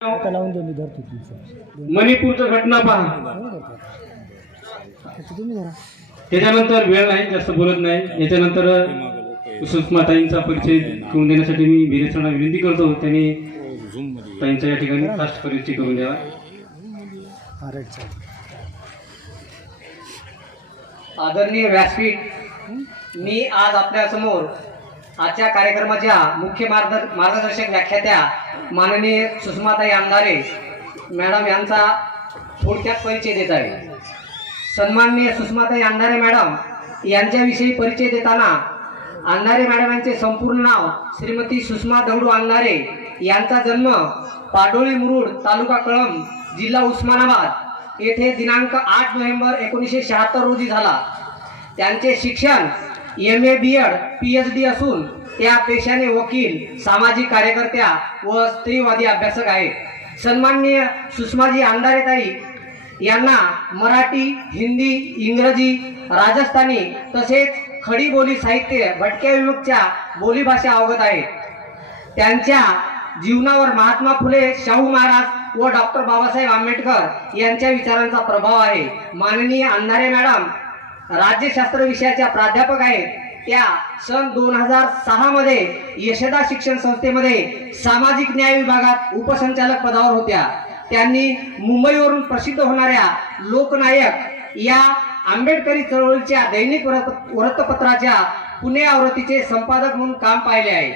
आता लावून दे, मी धरतो तुमचं. मणिपूरचं घटना पहा. तुम्ही धरा. त्याच्यानंतर वेळ नाही, जास्त बोलत नाही. याच्यानंतर सुषमाताईंचा परिचय करून देण्यासाठी मी वीरेश सरांना विनंती करतो. त्यांनी ताईंच्या या ठिकाणी फास्ट परिचय करून द्यावा. हा राईट साईड. आदरणीय व्यासपीठ, मी आज आपल्यासमोर आजच्या कार्यक्रमाच्या मुख्य मार्गदर्शक व्याख्यात्या माननीय सुषमाताई अंधारे मॅडम यांचा थोडक्यात परिचय देत आहे. सन्माननीय सुषमाताई अंधारे मॅडम यांच्याविषयी परिचय देताना अंधारे मॅडम यांचे संपूर्ण नाव श्रीमती सुषमा दगडू अंधारे. यांचा जन्म पाडोळी मुरुड, तालुका कळंब, जिल्हा उस्मानाबाद येथे दिनांक 8 नोव्हेंबर 1976 रोजी झाला. त्यांचे शिक्षण MA BEd PhD असून त्या पेशाने वकील, सामाजिक कार्यकर्त्या व स्त्रीवादी अभ्यासक आहेत. सन्माननीय सुषमाजी अंधारेताई यांना मराठी, हिंदी, इंग्रजी, राजस्थानी तसेच खडी बोली साहित्य, भटक्या विमुक्तच्या बोलीभाषा अवगत आहेत. त्यांच्या जीवनावर महात्मा फुले, शाहू महाराज व डॉक्टर बाबासाहेब आंबेडकर यांच्या विचारांचा प्रभाव आहे. माननीय अंधारे मॅडम राज्यशास्त्र विषयाच्या प्राध्यापक आहेत. त्या सन 2006 मध्ये यशदा शिक्षण संस्थेमध्ये सामाजिक न्याय विभागात उपसंचालक पदावर होत्या. त्यांनी मुंबईवरून प्रसिद्ध होणाऱ्या लोकनायक या आंबेडकरी चळवळीच्या दैनिक वृत्तपत्राच्या पुणे आवृत्तीचे संपादक म्हणून काम पाहिले आहे.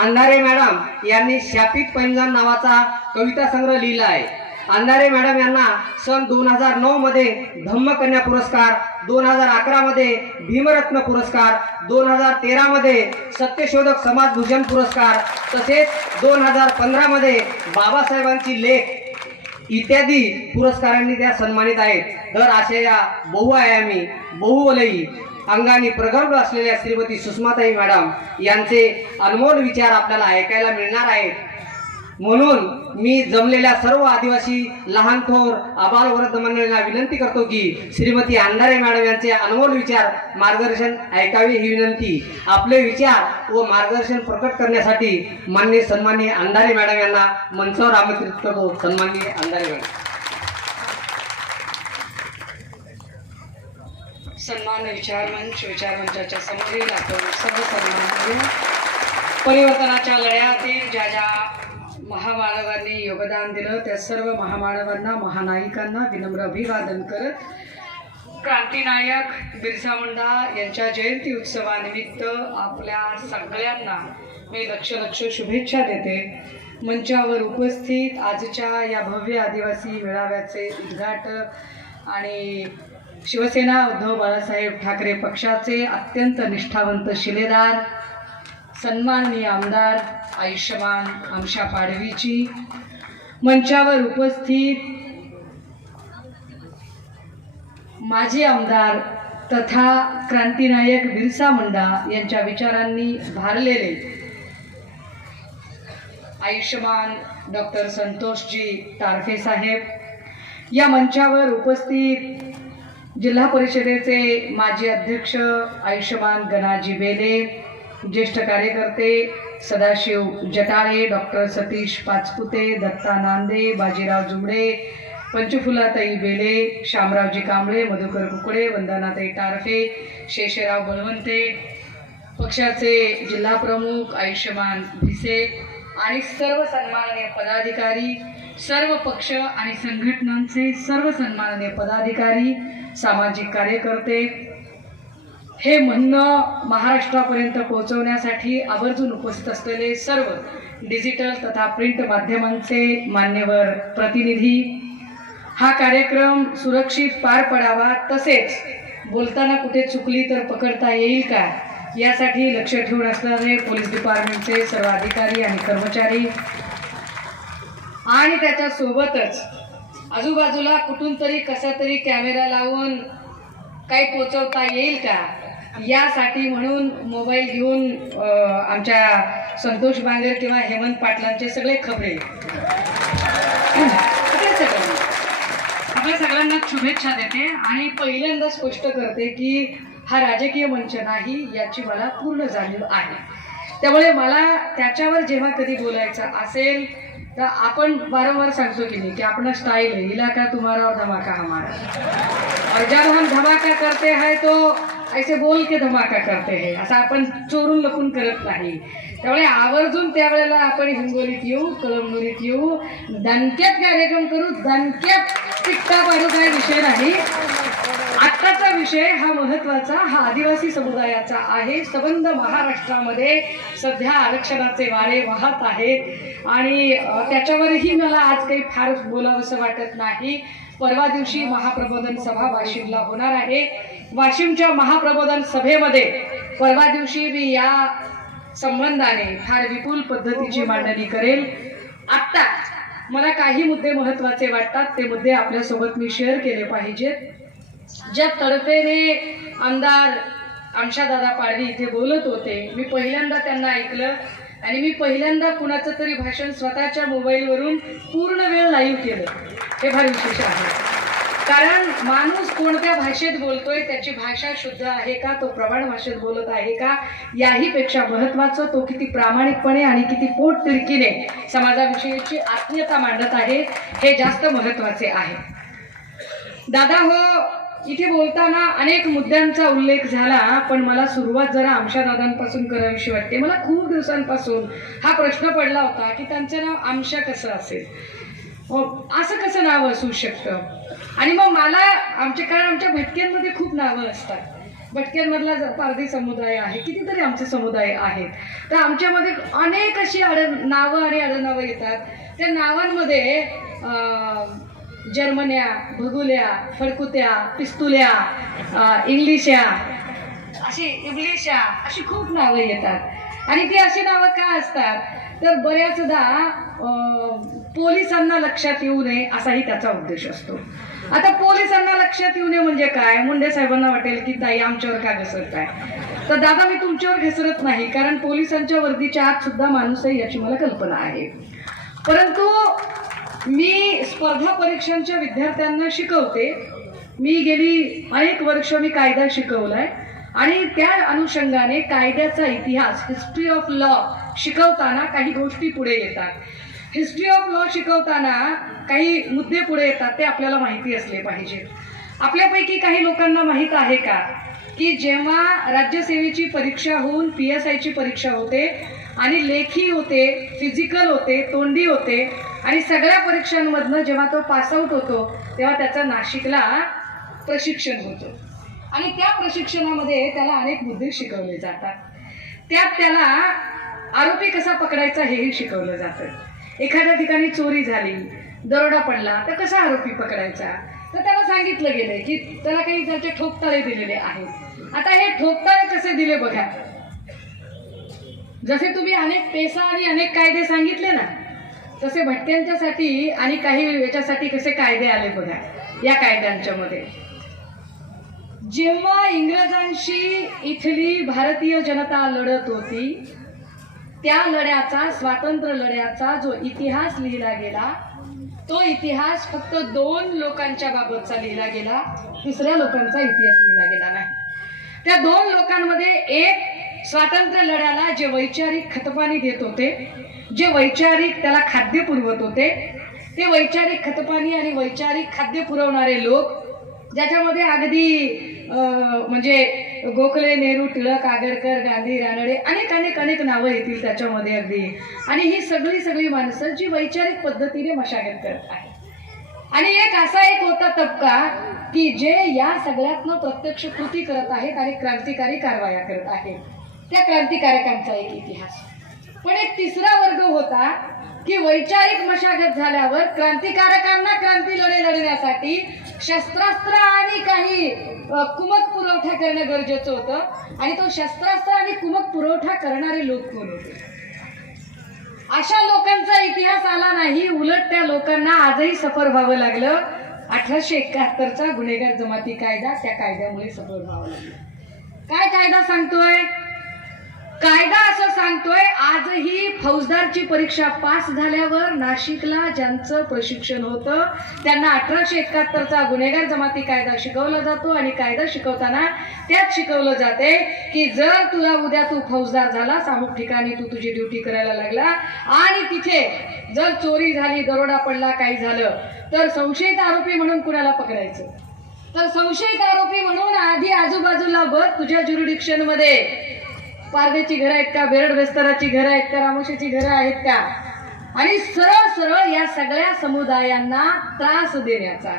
अंधारे मॅडम यांनी शापित पैंजण नावाचा कविता संग्रह लिहिला आहे. अंधारे मॅडम यांना सन 2009 मध्ये धम्मकन्या पुरस्कार, 2011 मध्ये भीमरत्न पुरस्कार, 2013 मध्ये सत्यशोधक समाजभूषण पुरस्कार तसेच 2015 मध्ये बाबासाहेबांची लेख इत्यादी पुरस्कारांनी त्या सन्मानित आहेत. तर अशा या बहुआयामी, बहुवलयी अंगाने प्रगल्भ असलेल्या श्रीमती सुषमाताई मॅडम यांचे अनमोल विचार आपल्याला ऐकायला मिळणार आहेत. म्हणून मी जमलेल्या सर्व आदिवासी लहान थोर आबाल वृद्ध मंडळींना विनंती करतो की श्रीमती अंधारे मॅडम यांचे अनमोल विचार मार्गदर्शन ऐकावे ही विनंती. आपले विचार व मार्गदर्शन प्रकट करण्यासाठी माननीय सन्माननीय अंधारे मॅडम यांना मंचावर आमंत्रित करतो. सन्माननीय अंधारे मॅडम. सन्मान विचारमंचाच्या समोरील आपण सर्व सन्मान परिवर्तनाच्या लढ्यातील ज्या ज्या महामानवांनी योगदान दिलं त्या सर्व महामानवांना, महानायिकांना विनम्र अभिवादन करत क्रांतिनायक बिरसा मुंडा यांच्या जयंती उत्सवानिमित्त आपल्या सगळ्यांना मी लक्ष शुभेच्छा देते. मंचावर उपस्थित आजच्या या भव्य आदिवासी मेळाव्याचे उद्घाटक आणि शिवसेना उद्धव बाळासाहेब ठाकरे पक्षाचे अत्यंत निष्ठावंत शिलेदार सन्माननीय आमदार आयुष्यमान आमशा पाडवीची, मंचावर उपस्थित माजी आमदार तथा क्रांतिनायक बिरसा मुंडा यांच्या विचारांनी भारलेले आयुष्यमान डॉक्टर संतोषजी टारफे साहेब, या मंचावर उपस्थित जिल्हा परिषदेचे माजी अध्यक्ष आयुष्यमान गणाजी बेले, ज्येष्ठ कार्यकर्ते सदाशिव जटाळे, डॉक्टर सतीश पाचपुते, दत्ता नांदे, बाजीराव जुमडे, पंचफुलाताई बेले, शामरावजी कांबळे, मधुकर कुकडे, वंदनाताई टारफे, शेषराव बळवंते, पक्षाचे जिल्हा प्रमुख आयुष्यमान भिसे आणि सर्व सन्माननीय पदाधिकारी, सर्व पक्ष आणि संघटनांचे सर्व सन्माननीय पदाधिकारी, सामाजिक कार्यकर्ते, हे म्हणणं महाराष्ट्रापर्यंत पोहोचवण्यासाठी आवर्जून उपस्थित असलेले सर्व डिजिटल तथा प्रिंट माध्यमांचे मान्यवर प्रतिनिधी, हा कार्यक्रम सुरक्षित पार पडावा तसेच बोलताना कुठे चुकली तर पकडता येईल का यासाठी लक्ष ठेवून असणारे पोलीस डिपार्टमेंटचे सर्व अधिकारी आणि कर्मचारी आणि त्याच्या सोबतच आजूबाजूला कुठून तरी कसा तरी कॅमेरा लावून काही पोचवता येईल का यासाठी म्हणून मोबाईल घेऊन आमच्या संतोष बांगर किंवा हेमंत पाटलांचे सगळे खबरे आपल्या सगळ्यांना शुभेच्छा देते आणि पहिल्यांदा स्पष्ट करते की हा राजकीय मंच नाही याची मला पूर्ण जाणीव आहे. त्यामुळे मला त्याच्यावर जेव्हा कधी बोलायचं असेल तर आपण वारंवार सांगतो की नाही की आपण स्टाईल आहे, इलाका तुम्हारा और धमाका हमारा, और जब हम धमाका करते हैं तो ऐसे बोल के धमाका करते हैं, असं आपण चोरून लपून करत नाही. त्यामुळे आवर्जून त्यावेळेला आपण हिंगोलीत येऊ, कळमनुरीत येऊ, दणक्यात कार्यक्रम करू, दणक्यात टिकटा पाडू, काय विषय नाही. आत्ताचा विषय हा महत्वाचा, हा आदिवासी समुदायाचा आहे. संबंध महाराष्ट्रामध्ये सध्या आरक्षणाचे वारे वाहत आहेत आणि त्याच्यावरही मला आज काही फार बोलावंसं वाटत नाही. परवा दिवशी महाप्रबोधन सभा वाशिमला होणार आहे. वाशिमच्या महाप्रबोधन सभेमध्ये परवा दिवशी मी या संबंधाने फार विपुल पद्धतीची मांडणी करेल. आत्ता मला काही मुद्दे महत्वाचे वाटतात, ते मुद्दे आपल्यासोबत मी शेअर केले पाहिजेत. ज्या तडफेने आमदार आमशादादा पाडवी इथे बोलत होते, मी पहिल्यांदा त्यांना ऐकलं आणि मी पहिल्यांदा कुणाचं तरी भाषण स्वतःच्या मोबाईलवरून पूर्ण वेळ लाईव्ह केलं. हे फार विशेष आहे, कारण माणूस कोणत्या भाषेत बोलतोय, त्याची भाषा शुद्ध आहे का, तो प्रमाण भाषेत बोलत आहे का, याही पेक्षा महत्वाचं तो किती प्रामाणिकपणे आणि किती पोटतिडकीने समाजाविषयीची आत्मीयता मांडत आहे, हे जास्त महत्वाचे आहे. दादा हो, इथे बोलताना अनेक मुद्द्यांचा उल्लेख झाला, पण मला सुरुवात जरा आमशादादांपासून करावीशी वाटते. मला खूप दिवसांपासून हा प्रश्न पडला होता की त्यांचं नाव आमशा कसं असेल, असं कसं नाव असू शकतं. आणि मग मला कारण आमच्या भटक्यांमध्ये खूप नावं असतात. भटक्यांमधला पारधी समुदाय आहे, कितीतरी आमचे समुदाय आहेत, तर आमच्यामध्ये अनेक अशी नावं आणि आडनावं येतात. त्या नावांमध्ये जर्मन्या, भगुल्या, फडकुत्या, पिस्तुल्या, इंग्लिशा, अशी इब्लिशा, अशी खूप नावं येतात. आणि ती अशी नावं का असतात तर बऱ्याचदा पोलिसांना लक्षात येऊ नये असाही त्याचा उद्देश असतो. आता पोलिसांना लक्षात येऊ नये म्हणजे काय, मुंडे साहेबांना वाटेल की ताई आमच्यावर का घसरताय, तर दादा मी तुमच्यावर घसरत नाही, कारण पोलिसांच्या वर्दीच्या आत सुद्धा माणूस आहे याची मला कल्पना आहे. परंतु मी स्पर्धा परीक्षांच्या विद्यार्थ्यांना शिकवते. मी गेली अनेक वर्ष मी कायदा शिकवलाय आणि त्या अनुषंगाने कायद्याचा इतिहास, हिस्ट्री ऑफ लॉ शिकवताना काही गोष्टी पुढे येतात. हिस्ट्री ऑफ लॉ शिकवताना काही मुद्दे पुढे येतात, ते आपल्याला माहिती असले पाहिजे. आपल्यापैकी काही लोकांना माहीत आहे का की जेव्हा राज्यसेवेची परीक्षा होऊन PSIची परीक्षा होते आणि लेखी होते, फिजिकल होते, तोंडी होते आणि सगळ्या परीक्षांमधनं जेव्हा तो पासआउट होतो तेव्हा त्याचं नाशिकला प्रशिक्षण होतं आणि त्या प्रशिक्षणामध्ये त्याला अनेक मुद्दे शिकवले जातात. त्यात त्याला आरोपी कसा पकडायचा हेही शिकवलं जातं. एखाद्या ठिकाणी चोरी झाली, दरोडा पडला तर कसा आरोपी पकडायचा, तर त्याला सांगितलं गेलंय की त्याला काही त्याचे ठोकताळे दिलेले आहेत. आता हे ठोकताळे कसे दिले बघा, जसे तुम्ही अनेक पेसा आणि अनेक कायदे सांगितले ना, तसे भटक्यांच्यासाठी आणि काही याच्यासाठी कसे कायदे आले बघा. या कायद्यांच्या मध्ये जेव्हा इंग्रजांशी इथली भारतीय जनता लढत होती, त्या लढ्याचा, स्वातंत्र्य लढ्याचा जो इतिहास लिहिला गेला, तो इतिहास फक्त 2 लोकांच्या बाबतचा लिहिला गेला, तिसऱ्या लोकांचा इतिहास लिहिला गेला नाही. त्या 2 लोकांमध्ये एक स्वातंत्र्य लढ्याला जे वैचारिक खतपाणी देत होते, जे वैचारिक त्याला खाद्य पुरवत होते, ते वैचारिक खतपाणी आणि वैचारिक खाद्य पुरवणारे लोक, ज्याच्यामध्ये अगदी म्हणजे गोखले, नेहरू, टिळक, आगरकर, गांधी, रानडे, अनेक नावं येतील त्याच्यामध्ये अगदी. आणि ही सगळी माणसं जी वैचारिक पद्धतीने मशागत करत आहेत. आणि एक असा एक होता तबका की जे या सगळ्यातनं प्रत्यक्ष कृती करत आहेत आणि क्रांतिकारी कारवाया करत आहेत. त्या क्रांतिकारकांचा एक इतिहास. पण एक तिसरा वर्ग होता की वैचारिक मशागत झाल्यावर क्रांतिकारकांना क्रांती लढण्यासाठी शस्त्रास्त्र आणि काही कुमक पुरवठा करणं गरजेचं होतं आणि तो शस्त्रास्त्र आणि कुमक पुरवठा करणारे लोक कोण होते. अशा लोकांचा इतिहास आला नाही, उलट त्या लोकांना आजही सफर व्हावं लागलं. 1871चा गुन्हेगार जमाती कायदा, त्या कायद्यामुळे सफर व्हावं लागलं. काय कायदा सांगतोय कायदा असं सांगतोय, आजही फौजदारची परीक्षा पास झाल्यावर नाशिकला ज्यांचं प्रशिक्षण होतं त्यांना 1871चा गुन्हेगार जमाती कायदा शिकवला जातो आणि कायदा शिकवताना त्यात शिकवलं जाते की जर तुला उद्या तू फौजदार झाला, अमुक ठिकाणी तू तुझी ड्युटी करायला लागला आणि तिथे जर चोरी झाली, दरोडा पडला, काही झालं तर संशयित आरोपी म्हणून कुणाला पकडायचं, तर संशयित आरोपी म्हणून आधी आजूबाजूला बघ तुझ्या ज्युरिडिक्शन मध्ये पारदेची घरं आहेत का, बेरड बेस्तराची घरं आहेत का, रामोशीची घरं आहेत का, आणि सरळ सरळ या सगळ्या समुदायांना त्रास देण्याचा,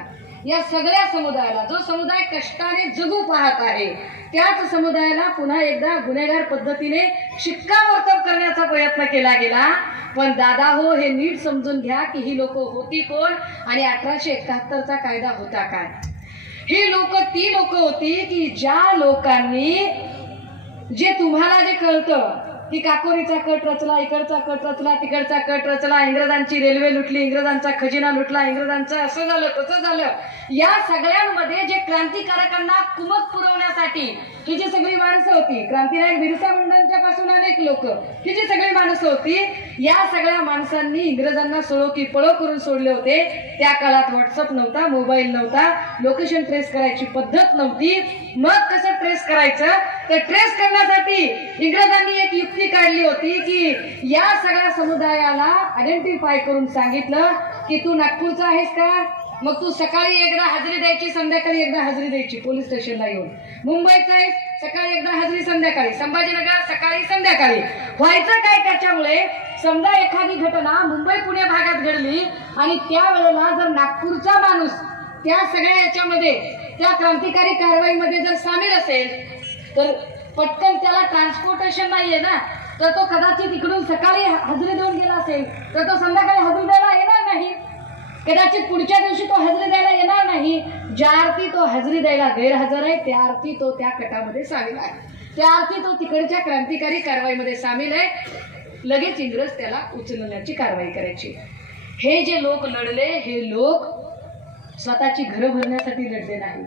या सगळ्या समुदायाला, जो समुदाय कष्टाने जगू पाहत आहे त्याच समुदायाला पुन्हा एकदा गुन्हेगार पद्धतीने शिक्कामोर्तब करण्याचा प्रयत्न केला गेला. पण दादा हो, हे नीट समजून घ्या की ही लोक होती कोण आणि 1871चा कायदा होता काय. ही लोक ती लोक होती की ज्या लोकांनी, जे तुम्हाला जे कळतं की काकोरीचा कट रचला, इकडचा कट रचला, तिकडचा कट रचला, इंग्रजांची रेल्वे लुटली, इंग्रजांचा खजिना लुटला, इंग्रजांचं असं झालं तसं झालं, या सगळ्यांमध्ये जे क्रांतिकारकांना कुमक पुरवण्यासाठी ही जी सगळी माणसं होती, क्रांतिनायक बिरसा मुंडांच्या पासून अनेक लोक, ही जी सगळी माणसं होती, या सगळ्या माणसांनी इंग्रजांना सळो की पळो करून सोडले होते. त्या काळात व्हॉट्सअप नव्हता, मोबाईल नव्हता, लोकेशन ट्रेस करायची पद्धत नव्हती. मग कसं ट्रेस करायचं, तर ट्रेस करण्यासाठी इंग्रजांनी एक युक्ती काढली होती की या सगळ्या समुदायाला आयडेंटिफाय करून सांगितलं की तू नागपूरचा आहेस का, मग तू सकाळी एकदा हजेरी द्यायची, संध्याकाळी एकदा हजेरी द्यायची पोलीस स्टेशनला येऊन. मुंबईचा आहेस, सकाळी एकदा हजेरी, संध्याकाळी. संभाजीनगर सकाळी संध्याकाळी. व्हायचं काय त्याच्यामुळे, समजा एखादी घटना मुंबई पुणे भागात घडली आणि त्यावेळेला जर नागपूरचा माणूस त्या सगळ्या याच्यामध्ये, त्या क्रांतिकारी कारवाईमध्ये जर सामील असेल तर पटकन त्याला ट्रान्सपोर्टेशन नाहीये ना, तर तो कदाचित इकडून सकाळी हजेरी देऊन गेला असेल तर तो संध्याकाळी हजेरी द्यायला येणार नाही, कदाचित पुढच्या दिवशी तो हजेरी द्यायला येणार नाही. ज्या अर्थी तो हजेरी द्यायला गैरहजर आहे त्या अर्थी तो त्या कटामध्ये सामील आहे, त्या अर्थी तो तिकडच्या क्रांतिकारी कारवाईमध्ये सामील आहे. लगेच इंग्रज त्याला उचलण्याची कारवाई करायची. हे जे लोक लढले, हे लोक स्वतःची घरं भरण्यासाठी लढले नाही,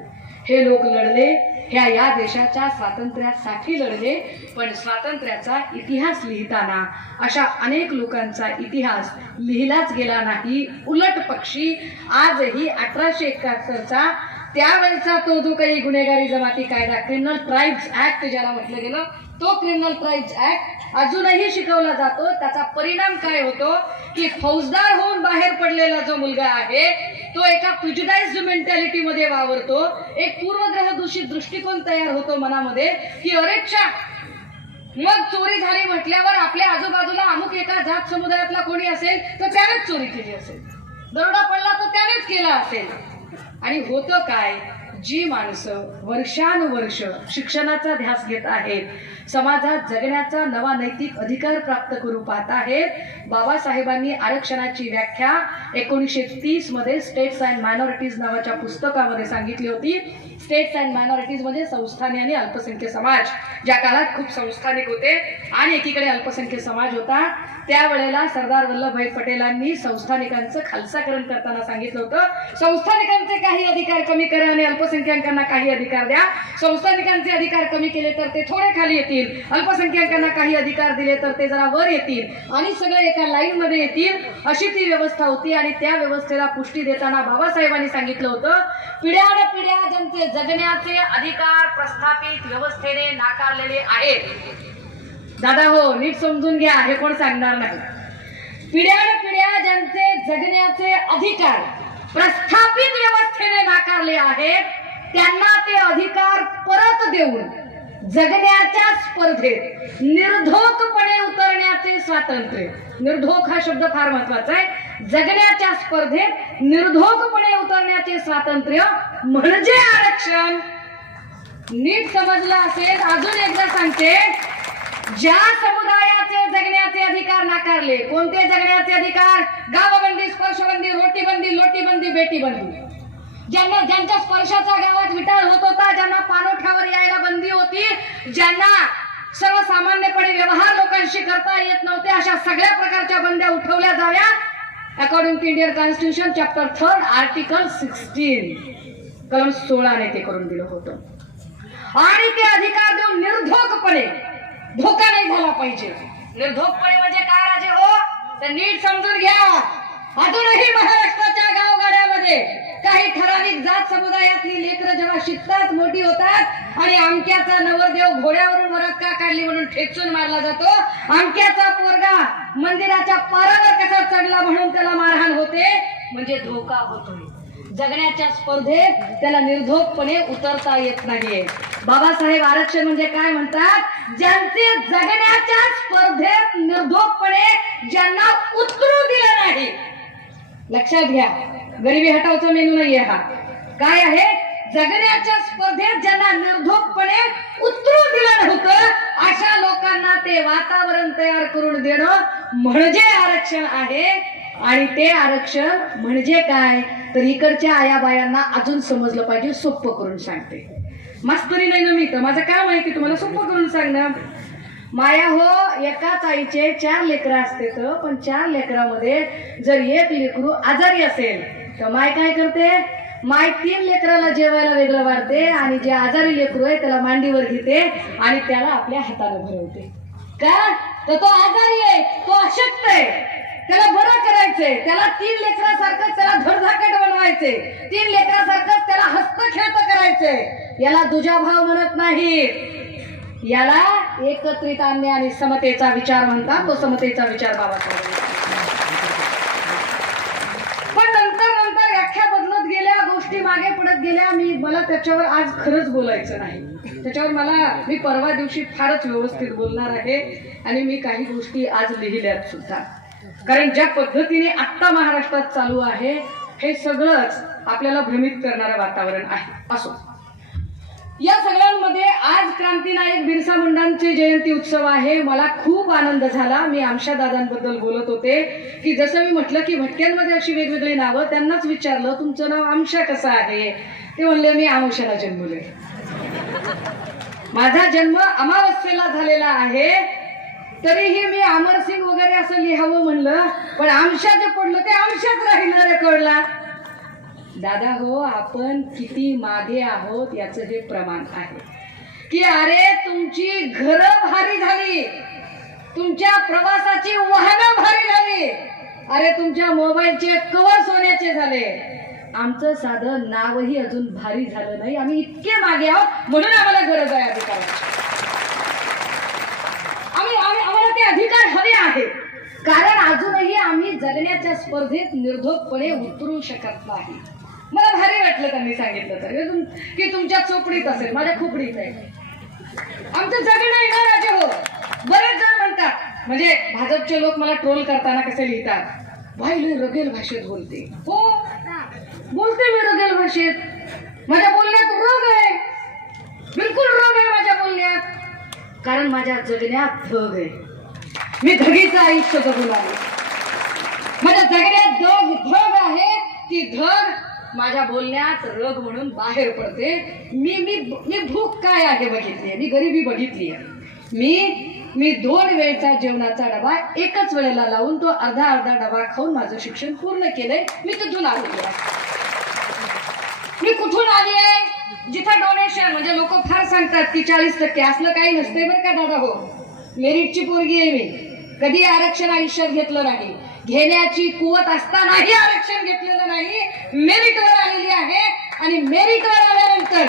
हे लोक लढले या देशाच्या स्वातंत्र्यासाठी लढले. पण स्वातंत्र्याचा इतिहास लिहिताना अशा अनेक लोकांचा इतिहास लिहिलाच गेला नाही. उलट पक्षी आजही 1871चा त्यावेळेचा तो जो काही गुन्हेगारी जमाती कायदा, क्रिमिनल ट्राईब्स ऍक्ट ज्याला म्हटलं गेलं, तो क्रिमिनल ट्राईब्स ऍक्ट अजूनही शिकवला जातो. त्याचा परिणाम काय होतो की फौजदार होऊन बाहेर पडलेला जो मुलगा आहे तो एका प्रिजुडाइज्ड मेंटॅलिटी मध्ये वावरतो, एक पूर्वग्रह दूषित दृष्टिकोन तयार होतो मनामध्ये की अरेच्छा, मग चोरी झाली म्हटल्यावर आपल्या आजूबाजूला अमुक एका जात समुदायातला कोणी असेल तर त्यानेच चोरी केली असेल, दरोडा पडला तर त्यानेच केला असेल. आणि होतं काय, जी माणसं वर्षानुवर्ष शिक्षणाचा ध्यास घेत आहेत, समाजात जगण्याचा नवा नैतिक अधिकार प्राप्त करू पाहत आहेत. बाबासाहेबांनी आरक्षणाची व्याख्या 1930 मध्ये स्टेट्स अँड मायनॉरिटीज नावाच्या पुस्तकामध्ये सांगितली होती. स्टेट्स अँड मायनॉरिटीज म्हणजे संस्थाने आणि अल्पसंख्य समाज. ज्या काळात खूप संस्थानिक होते आणि एकीकडे अल्पसंख्य समाज होता, त्यावेळेला सरदार वल्लभभाई पटेलांनी संस्थानिकांचं खालसाकरण करताना सांगितलं होतं, संस्थानिकांचे काही अधिकार कमी करा आणि अल्पसंख्याकांना काही अधिकार द्या. संस्थानिकांचे अधिकार कमी केले तर ते थोडे खाली येतील, अल्पसंख्याकांना काही अधिकार दिले तर ते जरा वर येतील आणि सगळे एका लाईन मध्ये येतील, अशी ती व्यवस्था होती. आणि त्या व्यवस्थेला पुष्टी देताना बाबासाहेबांनी सांगितलं होतं, पिढ्यानपिढ्या ज्यांचे जगण्याचे अधिकार प्रस्थापित व्यवस्थेने नाकारलेले आहेत. दादा हो, नीट समजून घ्या, हे कोण सांगणार नाही. पिढ्यानपिढ्या ज्यांचे जगण्याचे अधिकार प्रस्थापित व्यवस्थेने नाकारले आहेत त्यांना ते अधिकार परत देऊन जगण्याच्या स्पर्धेत निर्धोकपणे उतरण्याचे स्वातंत्र्य. निर्धोक हा शब्द फार महत्वाचा आहे. जगण्याच्या स्पर्धेत निर्धोकपणे उतरण्याचे स्वातंत्र्य म्हणजे आरक्षण. नीट समजलं असेल, अजून एकदा सांगते, ज्या समुदायाचे जगण्याचे अधिकार नाकारले, कोणते जगण्याचे अधिकार, गावबंदी, स्पर्शबंदी, रोटीबंदी, लोटीबंदी, बेटीबंदी, ज्यांच्या स्पर्शाचा गावात विटाळ होत होता, ज्यांना पाणवठ्यावर यायला बंदी होती, ज्यांना सर्वसामान्यपणे व्यवहार लोकांशी करता येत नव्हते, अशा सगळ्या प्रकारच्या बंद्या उठवल्या जाव्या. According to Indian constitution chapter 3 article 16 कलम 16 ने ते करून दिलं होतं. आणि ते अधिकार देऊन निर्धोकपणे धोका नाही झाला पाहिजे. निर्धोकपणे म्हणजे काय राजे हो, तर नीट समजून घ्या. अजूनही महाराष्ट्राच्या गावगाड्यामध्ये काही ठराविक जात समुदायातली लेकरं जेव्हा शिकतात, मोठी होतात आणि अमक्याचा नवरदेव घोड्यावरून वरात का काढली म्हणून ठेचून मारला जातो, अमक्याचा पोरगा मंदिराच्या पारावर कसा चढला म्हणून त्याला मारहाण होते, म्हणजे धोका होतोय. जगण्याच्या स्पर्धेत त्याला निर्धोकपणे उतरता येत नाहीये. बाबासाहेब आरक्षण म्हणजे काय म्हणतात, ज्यांचे जगण्याच्या स्पर्धेत निर्धोकपणे ज्यांना उतरू दिलं नाही. लक्षात घ्या, गरिबी हटावचा मेनू नाहीये हा. काय आहे, जगण्याच्या स्पर्धेत ज्यांना निर्धोकपणे उतरू दिलं नव्हतं अशा लोकांना ते वातावरण तयार करून देणं म्हणजे आरक्षण आहे. आणि ते आरक्षण म्हणजे काय, तर इकडच्या आयाबायांना अजून समजलं पाहिजे. सोपं करून सांगते, मास्तरी नाही ना मी, तर माझं काम आहे की तुम्हाला सोपं करून सांगणं. माया हो, एकाच आईचे 4 लेकरं असते, पण 4 लेकरामध्ये जर एक लेकरू आजारी असेल तर माय काय करते, माय 3 लेकराला जेवायला वेगळं वाढते आणि जे आजारी लेकरू आहे त्याला मांडीवर घेते आणि त्याला आपल्या हाताने भरवते. का, तर तो आजारी आहे, तो अशक्त आहे, त्याला बरं करायचंय, त्याला 3 लेकरासारखं त्याला धडधाकट बनवायचे, 3 लेकरासारखं त्याला हस्तखेळत करायचंय. याला दुजाभाव म्हणत नाही, याला एकत्रित आणणे आणि समतेचा विचार म्हणतात. तो समतेचा विचार बाबासाहेब. पण नंतर व्याख्या बदलत गेल्या, गोष्टी मागे पडत गेल्या. मला त्याच्यावर आज खरंच बोलायचं नाही. त्याच्यावर मी परवा दिवशी फारच व्यवस्थित बोलणार आहे आणि मी काही गोष्टी आज लिहिल्यात सुद्धा. कारण ज्या पद्धतीने आत्ता महाराष्ट्रात चालू आहे हे सगळंच आपल्याला भ्रमित करणारं वातावरण आहे. असो, या सगळ्यांमध्ये आज क्रांतीनायक बिरसा मुंडांचे जयंती उत्सव आहे. मला खूप आनंद झाला. मी आमशा दादांबद्दल बोलत होते की जसं मी म्हटलं की भटक्यांमध्ये अशी वेगवेगळी नावं, त्यांनाच विचारलं तुमचं नाव आमशा कसं आहे, ते म्हणले मी आमुषाला जन्मले. माझा जन्म अमावस्येला झालेला आहे, तरीही मी अमरसिंग वगैरे असं लिहावं म्हणलं, पण आमशा जे पडलं ते आमशाच राहिलं रे कळला. दादा हो, आपण किती मागे आहोत याचं हे प्रमाण आहे की अरे तुमची घरं भारी झाली, तुमच्या प्रवासाची वाहनं भारी झाली, अरे तुमच्या मोबाईलचे कव्हर सोन्याचे झाले, आमचं साधं नावही अजून भारी झालं नाही. आम्ही इतके मागे आहोत म्हणून आम्हाला गरज आहे अधिकाराची. आम्हाला ते अधिकार हवे आहे, कारण अजूनही आम्ही जगण्याच्या स्पर्धेत निर्धोकपणे उतरू शकत नाही. मला भारी वाटलं त्यांनी सांगितलं तर की तुमच्या चोपडीत असेल, माझ्या खोपडीत आहे. आमचं जगणं आहे ना राजे हो. बरेच जण म्हणतात, म्हणजे भाजपचे लोक मला ट्रोल करताना कसे लिहितात, भाई लय रगेल भाषेत बोलते. हो, बोलते मी रगेल भाषेत, माझ्या बोलण्यात रोग आहे, बिलकुल रोग आहे माझ्या बोलण्यात, कारण माझ्या जगण्यात धग आहे. मी धगीचं आयुष्य जगून आले. माझ्या जगण्यात धग आहे, ती धग माझ्या बोलण्यात रग म्हणून बाहेर पडते. मी भूक काय आहे बघितली, मी गरिबी बघितली आहे. मी 2 वेळचा जेवणाचा डबा एकच वेळेला लावून तो अर्धा डबा खाऊन माझं शिक्षण पूर्ण केलंय. मी तिथून आलेली आहे. मी कुठून आली आहे, जिथं डोनेशन, म्हणजे लोक फार सांगतात की 40% असलं काही नसतंय बरं का दादा हो. मेरिटची पोरगी आहे मी, कधी आरक्षण आयुष्यात घेतलं नाही, घेण्याची कुवत असतानाही आरक्षण घेतलेलं नाही. मेरिटवर आलेली आहे आणि मेरिटवर आल्यानंतर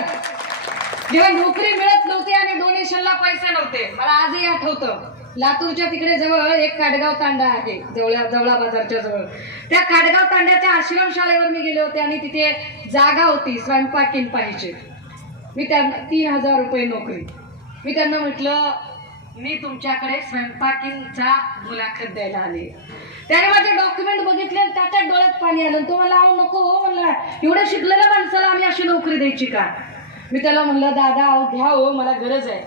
जेव्हा नोकरी मिळत नव्हती आणि डोनेशनला पैसे नव्हते, मला आजही आठवतं, लातूरच्या तिकडे जवळ एक काटगाव तांडा आहे, जवळा बाजारच्या जवळ. त्या काटगाव तांड्याच्या आश्रमशाळेवर मी गेले होते आणि तिथे जागा होती, स्वयंपाकीन पाहिजे. मी त्यांना 3000 रुपये नोकरी. मी त्यांना म्हटलं मी तुमच्याकडे स्वयंपाकींचा मुलाखत द्यायला आले. त्याने माझे डॉक्युमेंट बघितले, त्याच्या डोळ्यात पाणी आलं. तो मला अहो नको हो म्हणला, एवढ्या शिकलेल्या माणसाला आम्ही अशी नोकरी द्यायची का. मी त्याला म्हणलं दादा अहो घ्या हो, मला गरज आहे.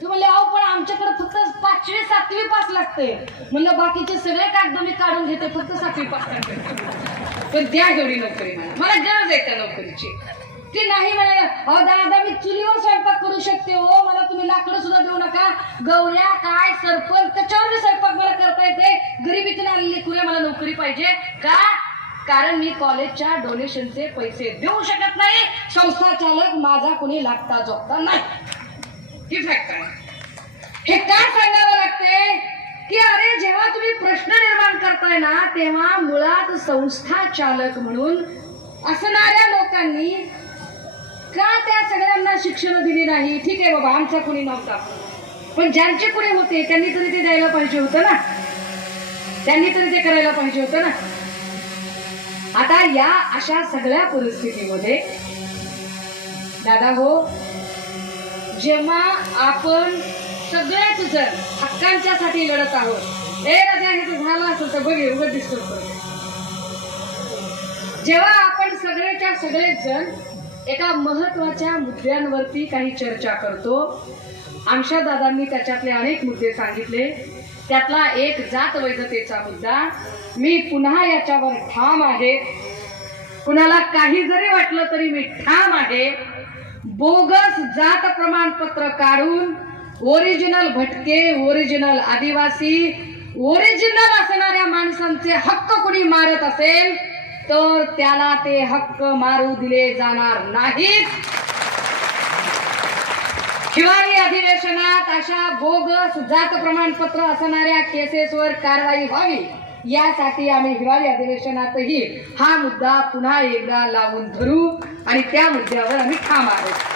तू म्हणले अहो पण आमच्याकडे फक्त 5वी 7वी पास लागते. म्हणलं बाकीचे सगळे कागद मी काढून घेते, फक्त 7वी पास लागते, पण द्या एवढी नोकरी, मला गरज आहे त्या नोकरीची. ती नाही म्हणाला, अहो दादा मी चुलीवर स्वयंपाक करू शकते हो, मला तुम्ही लाकडं सुद्धा देऊ नका. गौऱ्या काय सरपंच त्याच्यावर मी स्वयंपाक मला करता येते, गरिबीतून आलेली कुरे, मला नोकरी पाहिजे. का, कारण मी कॉलेजच्या डोनेशनचे पैसे देऊ शकत नाही, संस्था चालक माझा कुणी लागता जोगता नाही. ही फॅक्ट आहे. हे का सांगावं लागते की अरे जेव्हा तुम्ही प्रश्न निर्माण करताय ना तेव्हा मुळात संस्था चालक म्हणून असणाऱ्या लोकांनी का त्या सगळ्यांना शिक्षण दिली नाही? ठीक आहे बाबा, आमचा कुणी नव्हता, पण ज्यांचे कुणी होते त्यांनी तरी ते द्यायला पाहिजे होतं ना, त्यांनी तरी ते करायला पाहिजे होतं ना. आता या अशा सगळ्या परिस्थितीमध्ये दादा हो, जेव्हा आपण सगळेच जण हक्कांच्यासाठी लढत आहोत, ए राजा हे तर झालं असेल तर बघ एवढं डिस्टर्ब करतो. जेव्हा आपण सगळेच्या सगळेच जण एका महत्वाच्या मुद्द्यांवरती काही चर्चा करतो, आमच्या दादांनी त्याच्यातले अनेक मुद्दे सांगितले, त्यातला एक जात वैधतेचा मुद्दा. मी पुन्हा याच्यावर ठाम आहे, कुणाला काही जरी वाटलं तरी मी ठाम आहे. बोगस जात प्रमाणपत्र काढून ओरिजिनल भटके, ओरिजिनल आदिवासी, ओरिजिनल असणाऱ्या माणसांचे हक्क कुणी मारत असेल तर त्याला ते हक्क मारू दिले जाणार नाहीत. हिवाळी अधिवेशनात अशा बोगस जात प्रमाणपत्र असणाऱ्या केसेसवर कारवाई व्हावी यासाठी आम्ही हिवाळी अधिवेशनातही हा मुद्दा पुन्हा एकदा लावून धरू आणि त्या मुद्द्यावर आम्ही ठाम आहोत.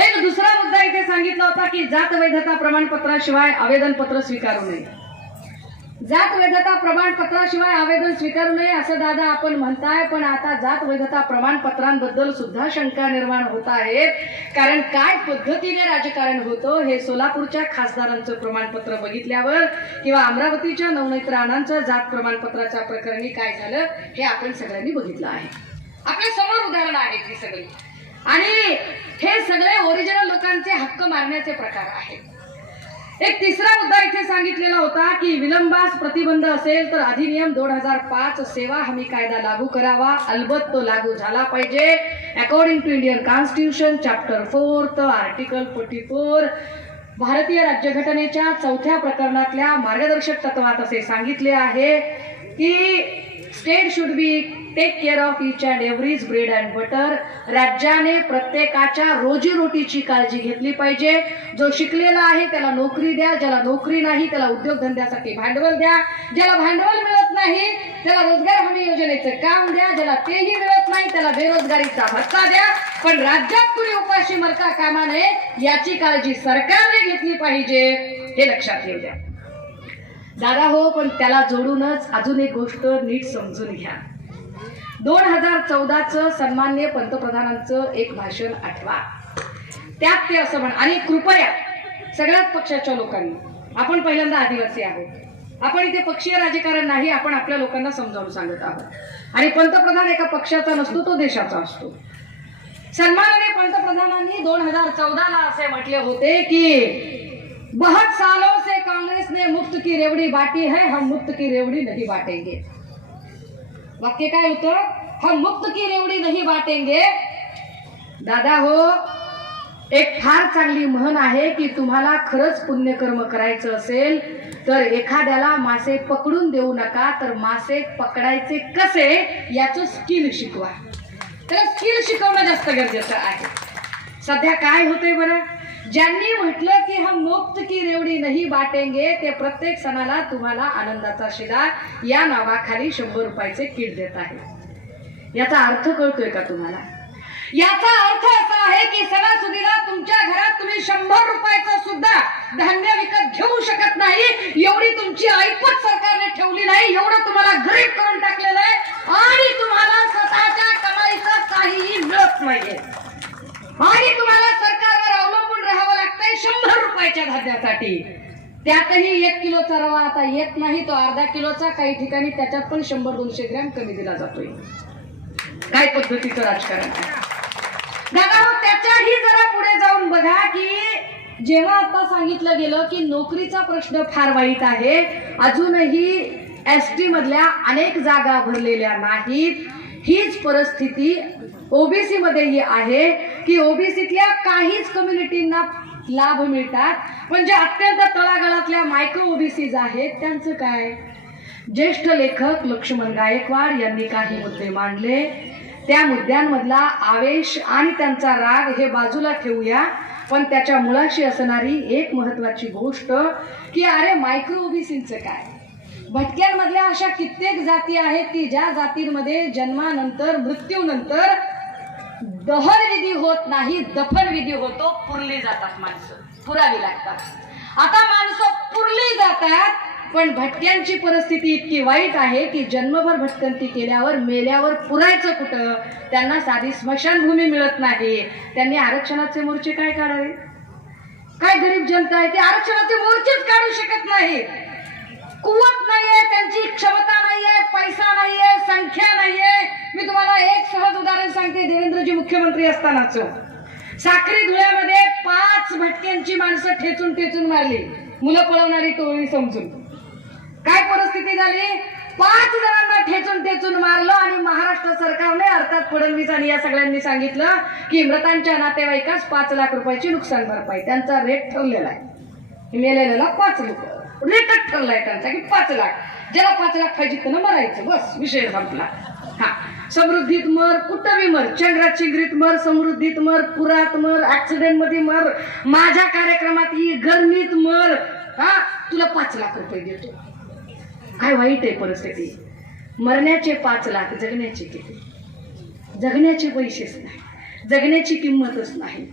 एक दुसरा मुद्दा इथे सांगितला होता की जात वैधता प्रमाणपत्राशिवाय आवेदन पत्र स्वीकारू नये. जात वैधता प्रमाणपत्राशिवाय आवेदन स्वीकारू नये असं दादा आपण म्हणताय, पण आता जात वैधता प्रमाणपत्रांबद्दल सुद्धा शंका निर्माण होत आहेत. कारण काय पद्धतीने राजकारण होतं हे सोलापूरच्या खासदारांचं प्रमाणपत्र बघितल्यावर किंवा अमरावतीच्या नवनीत राणांचं जात प्रमाणपत्राच्या प्रकरणी काय झालं हे आपण सगळ्यांनी बघितलं आहे. आपल्या समोर उदाहरणं आहेत ही सगळी, आणि हे सगळे ओरिजिनल लोकांचे हक्क मारण्याचे प्रकार आहेत. एक तिसरा मुद्दा इथे सांगितलेला होता की विलंबास प्रतिबंध असेल तर अधिनियम 2005 सेवा हमी कायदा लागू करावा. अलबत्त तो लागू झाला पाहिजे. According to Indian constitution chapter 4 article 44 भारतीय राज्यघटनेच्या 4थ्या प्रकरणातल्या मार्गदर्शक तत्वात असे सांगितले आहे की state should be take care of each and every's bread and butter. राज्याने प्रत्येकाच्या रोजीरोटीची काळजी घेतली पाहिजे. जो शिकलेला आहे त्याला नोकरी द्या, ज्याला नोकरी नाही त्याला उद्योगधंद्यासाठी भांडवल द्या, ज्याला भांडवल मिळत नाही त्याला रोजगार हमी योजनेचं काम द्या, ज्याला तेही मिळत नाही त्याला बेरोजगारीचा भत्ता द्या. पण राज्यात कुणी उपाशी मरता कामा नये याची काळजी सरकारने घेतली पाहिजे, हे लक्षात येऊ द्या दादा हो. पण त्याला जोडूनच अजून एक गोष्ट नीट समजून घ्या. 2014चं सन्माननीय पंतप्रधानांचं एक भाषण आठवा. त्यात ते असं म्हण, आणि कृपया सगळ्याच पक्षाच्या लोकांनी, आपण पहिल्यांदा आदिवासी आहोत, आपण इथे पक्षीय राजकारण नाही, आपण आपल्या लोकांना समजावून सांगत आहोत. आणि पंतप्रधान एका पक्षाचा नसतो, तो देशाचा असतो. सन्माननीय पंतप्रधानांनी 2014ला असे म्हटले होते की बहुत सालों से कांग्रेस ने मुफ्त की रेवड़ी बांटी है, हम मुफ्त की रेवड़ी नहीं बांटेंगे. वाक्य काय होतं? हम मुफ्त की रेवड़ी नहीं बांटेंगे. दादा हो, एक फार चांगली म्हण आहे की तुम्हाला खरंच पुण्यकर्म करायचं असेल तर एखाद्याला मासे पकडून देऊ नका, तर मासे पकडायचे कसे याचं स्किल शिकवा. तर स्किल शिकवणं जास्त गरजेचं आहे. सध्या काय होतंय बरं? ज्यांनी म्हटलं की हम मुफ्त की रेवडी नहीं बाटेंगे ते प्रत्येक सणाला तुम्हाला आनंदाचा शिदा या नावाखाली 100 रुपयाचे किट देत आहे. याचा अर्थ कळतोय का तुम्हाला? याचा अर्थ असा आहे की सणासुदीला तुमच्या घरात तुम्ही 100 रुपयाचं सुद्धा धान्य विकत घेऊ शकत नाही, एवढी तुमची ऐपत सरकारने ठेवली नाही, एवढं तुम्हाला गरीब करून टाकलेलं आहे आणि तुम्हाला स्वतःच्या कमाईचं काहीही मिळत नाहीये आणि तुम्हाला सरकारवर अवलंबून राहावं लागतंय 100 रुपयाच्या धान्यासाठी. त्यातही 1 किलोचा रवा आता येत नाही, तो अर्धा किलोचा, काही ठिकाणी त्याच्यात पण 100-200 ग्रॅम कमी दिला जातोय. काय पद्धतीचं राजकारण आहे दादा. त्याच्याही जरा पुढे जाऊन बघा की जेव्हा आता सांगितलं गेलं की नोकरीचा प्रश्न फार वाईट आहे, अजूनही एसटी मधल्या अनेक जागा भरलेल्या नाहीत. हीच परिस्थिती ओबीसी मध्येही आहे की ओबीसीतल्या काहीच कम्युनिटींना लाभ मिळतात, पण जे अत्यंत तळागाळातल्या मायक्रो ओबीसीज आहेत त्यांचं काय? ज्येष्ठ लेखक लक्ष्मण गायकवाड यांनी काही मुद्दे मांडले. त्या मुद्द्यांमधला आवेश आणि त्यांचा राग हे बाजूला ठेवूया, पण त्याच्या मुळाशी असणारी एक महत्वाची गोष्ट की अरे मायक्रो ओबीसींचं काय, भटक्यांमधल्या अशा कित्येक जाती आहेत की ज्या जातींमध्ये जन्मानंतर मृत्यूनंतर दहन विधी होत नाही, दफन विधी होतो, पुरली जातात माणसं, पुरावी लागतात. आता माणसं पुरली जातात, पण भटक्यांची परिस्थिती इतकी वाईट आहे की जन्मभर भटकंती केल्यावर मेल्यावर पुरायचं कुठं, त्यांना साधी स्मशानभूमी मिळत नाही. त्यांनी आरक्षणाचे मोर्चे काय काढावे, काय गरीब जनता आहे ते आरक्षणाचे मोर्चेच काढू शकत नाही. कुवत नाहीये, त्यांची क्षमता नाहीये, पैसा नाहीये, संख्या नाहीये. मी तुम्हाला एक सहज उदाहरण सांगते. देवेंद्रजी मुख्यमंत्री असतानाच साक्री धुळ्यामध्ये 5 भटक्यांची माणसं ठेचून ठेचून मारली, मुलं पळवणारी टोळी समजून. काय परिस्थिती झाली, 5 जणांना ठेचून ठेचून मारलं आणि महाराष्ट्र सरकारने अर्थात फडणवीस आणि या सगळ्यांनी सांगितलं की मृतांच्या नातेवाईकास 5 लाख रुपयाची नुकसान भरपाई. त्यांचा रेट ठरलेला आहे, मेलेल्याला 5 लाख रेटच ठरलाय त्यांचा की 5 लाख. ज्याला 5 लाख पाहिजे त्यानं मरायचं, बस विषय संपला. हा, समृद्धीत मर, कुठं बी मर, चंद्रात चिंगरीत मर, समृद्धीत मर, पुरात मर, ऍक्सिडेंट मध्ये मर, माझ्या कार्यक्रमात ही गरमीत मर, हा तुला 5 लाख रुपये देतो. काय वाईट आहे परिस्थिती. मरण्याचे 5 लाख, जगण्याचे किती, जगण्याचे पैसेच नाही, जगण्याची किंमतच नाही.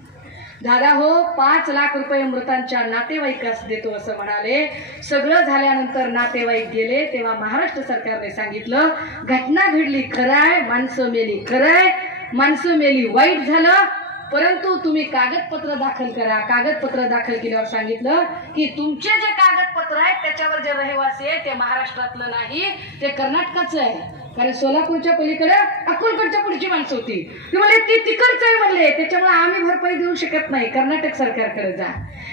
दादा हो, 5 लाख रुपये मृतांच्या नातेवाईकास देतो असं म्हणाले. सगळं झाल्यानंतर नातेवाईक गेले तेव्हा महाराष्ट्र सरकारने सांगितलं घटना घडली खरं आहे, माणसं मेली खरं आहे, माणसं मेली वाईट झालं, परंतु तुम्ही कागदपत्र दाखल करा. कागदपत्र दाखल केल्यावर सांगितलं की तुमचे जे कागदपत्र आहेत त्याच्यावर जे रहिवासी आहे ते महाराष्ट्रातलं नाही, ते कर्नाटकाचं आहे. कारण सोलापूरच्या पलीकडे अकोलकडच्या पुढची माणसं होती, ती म्हणले ती तिकडचं आहे म्हणले, त्याच्यामुळे आम्ही भरपाई देऊ शकत नाही, कर्नाटक सरकारकडे जा.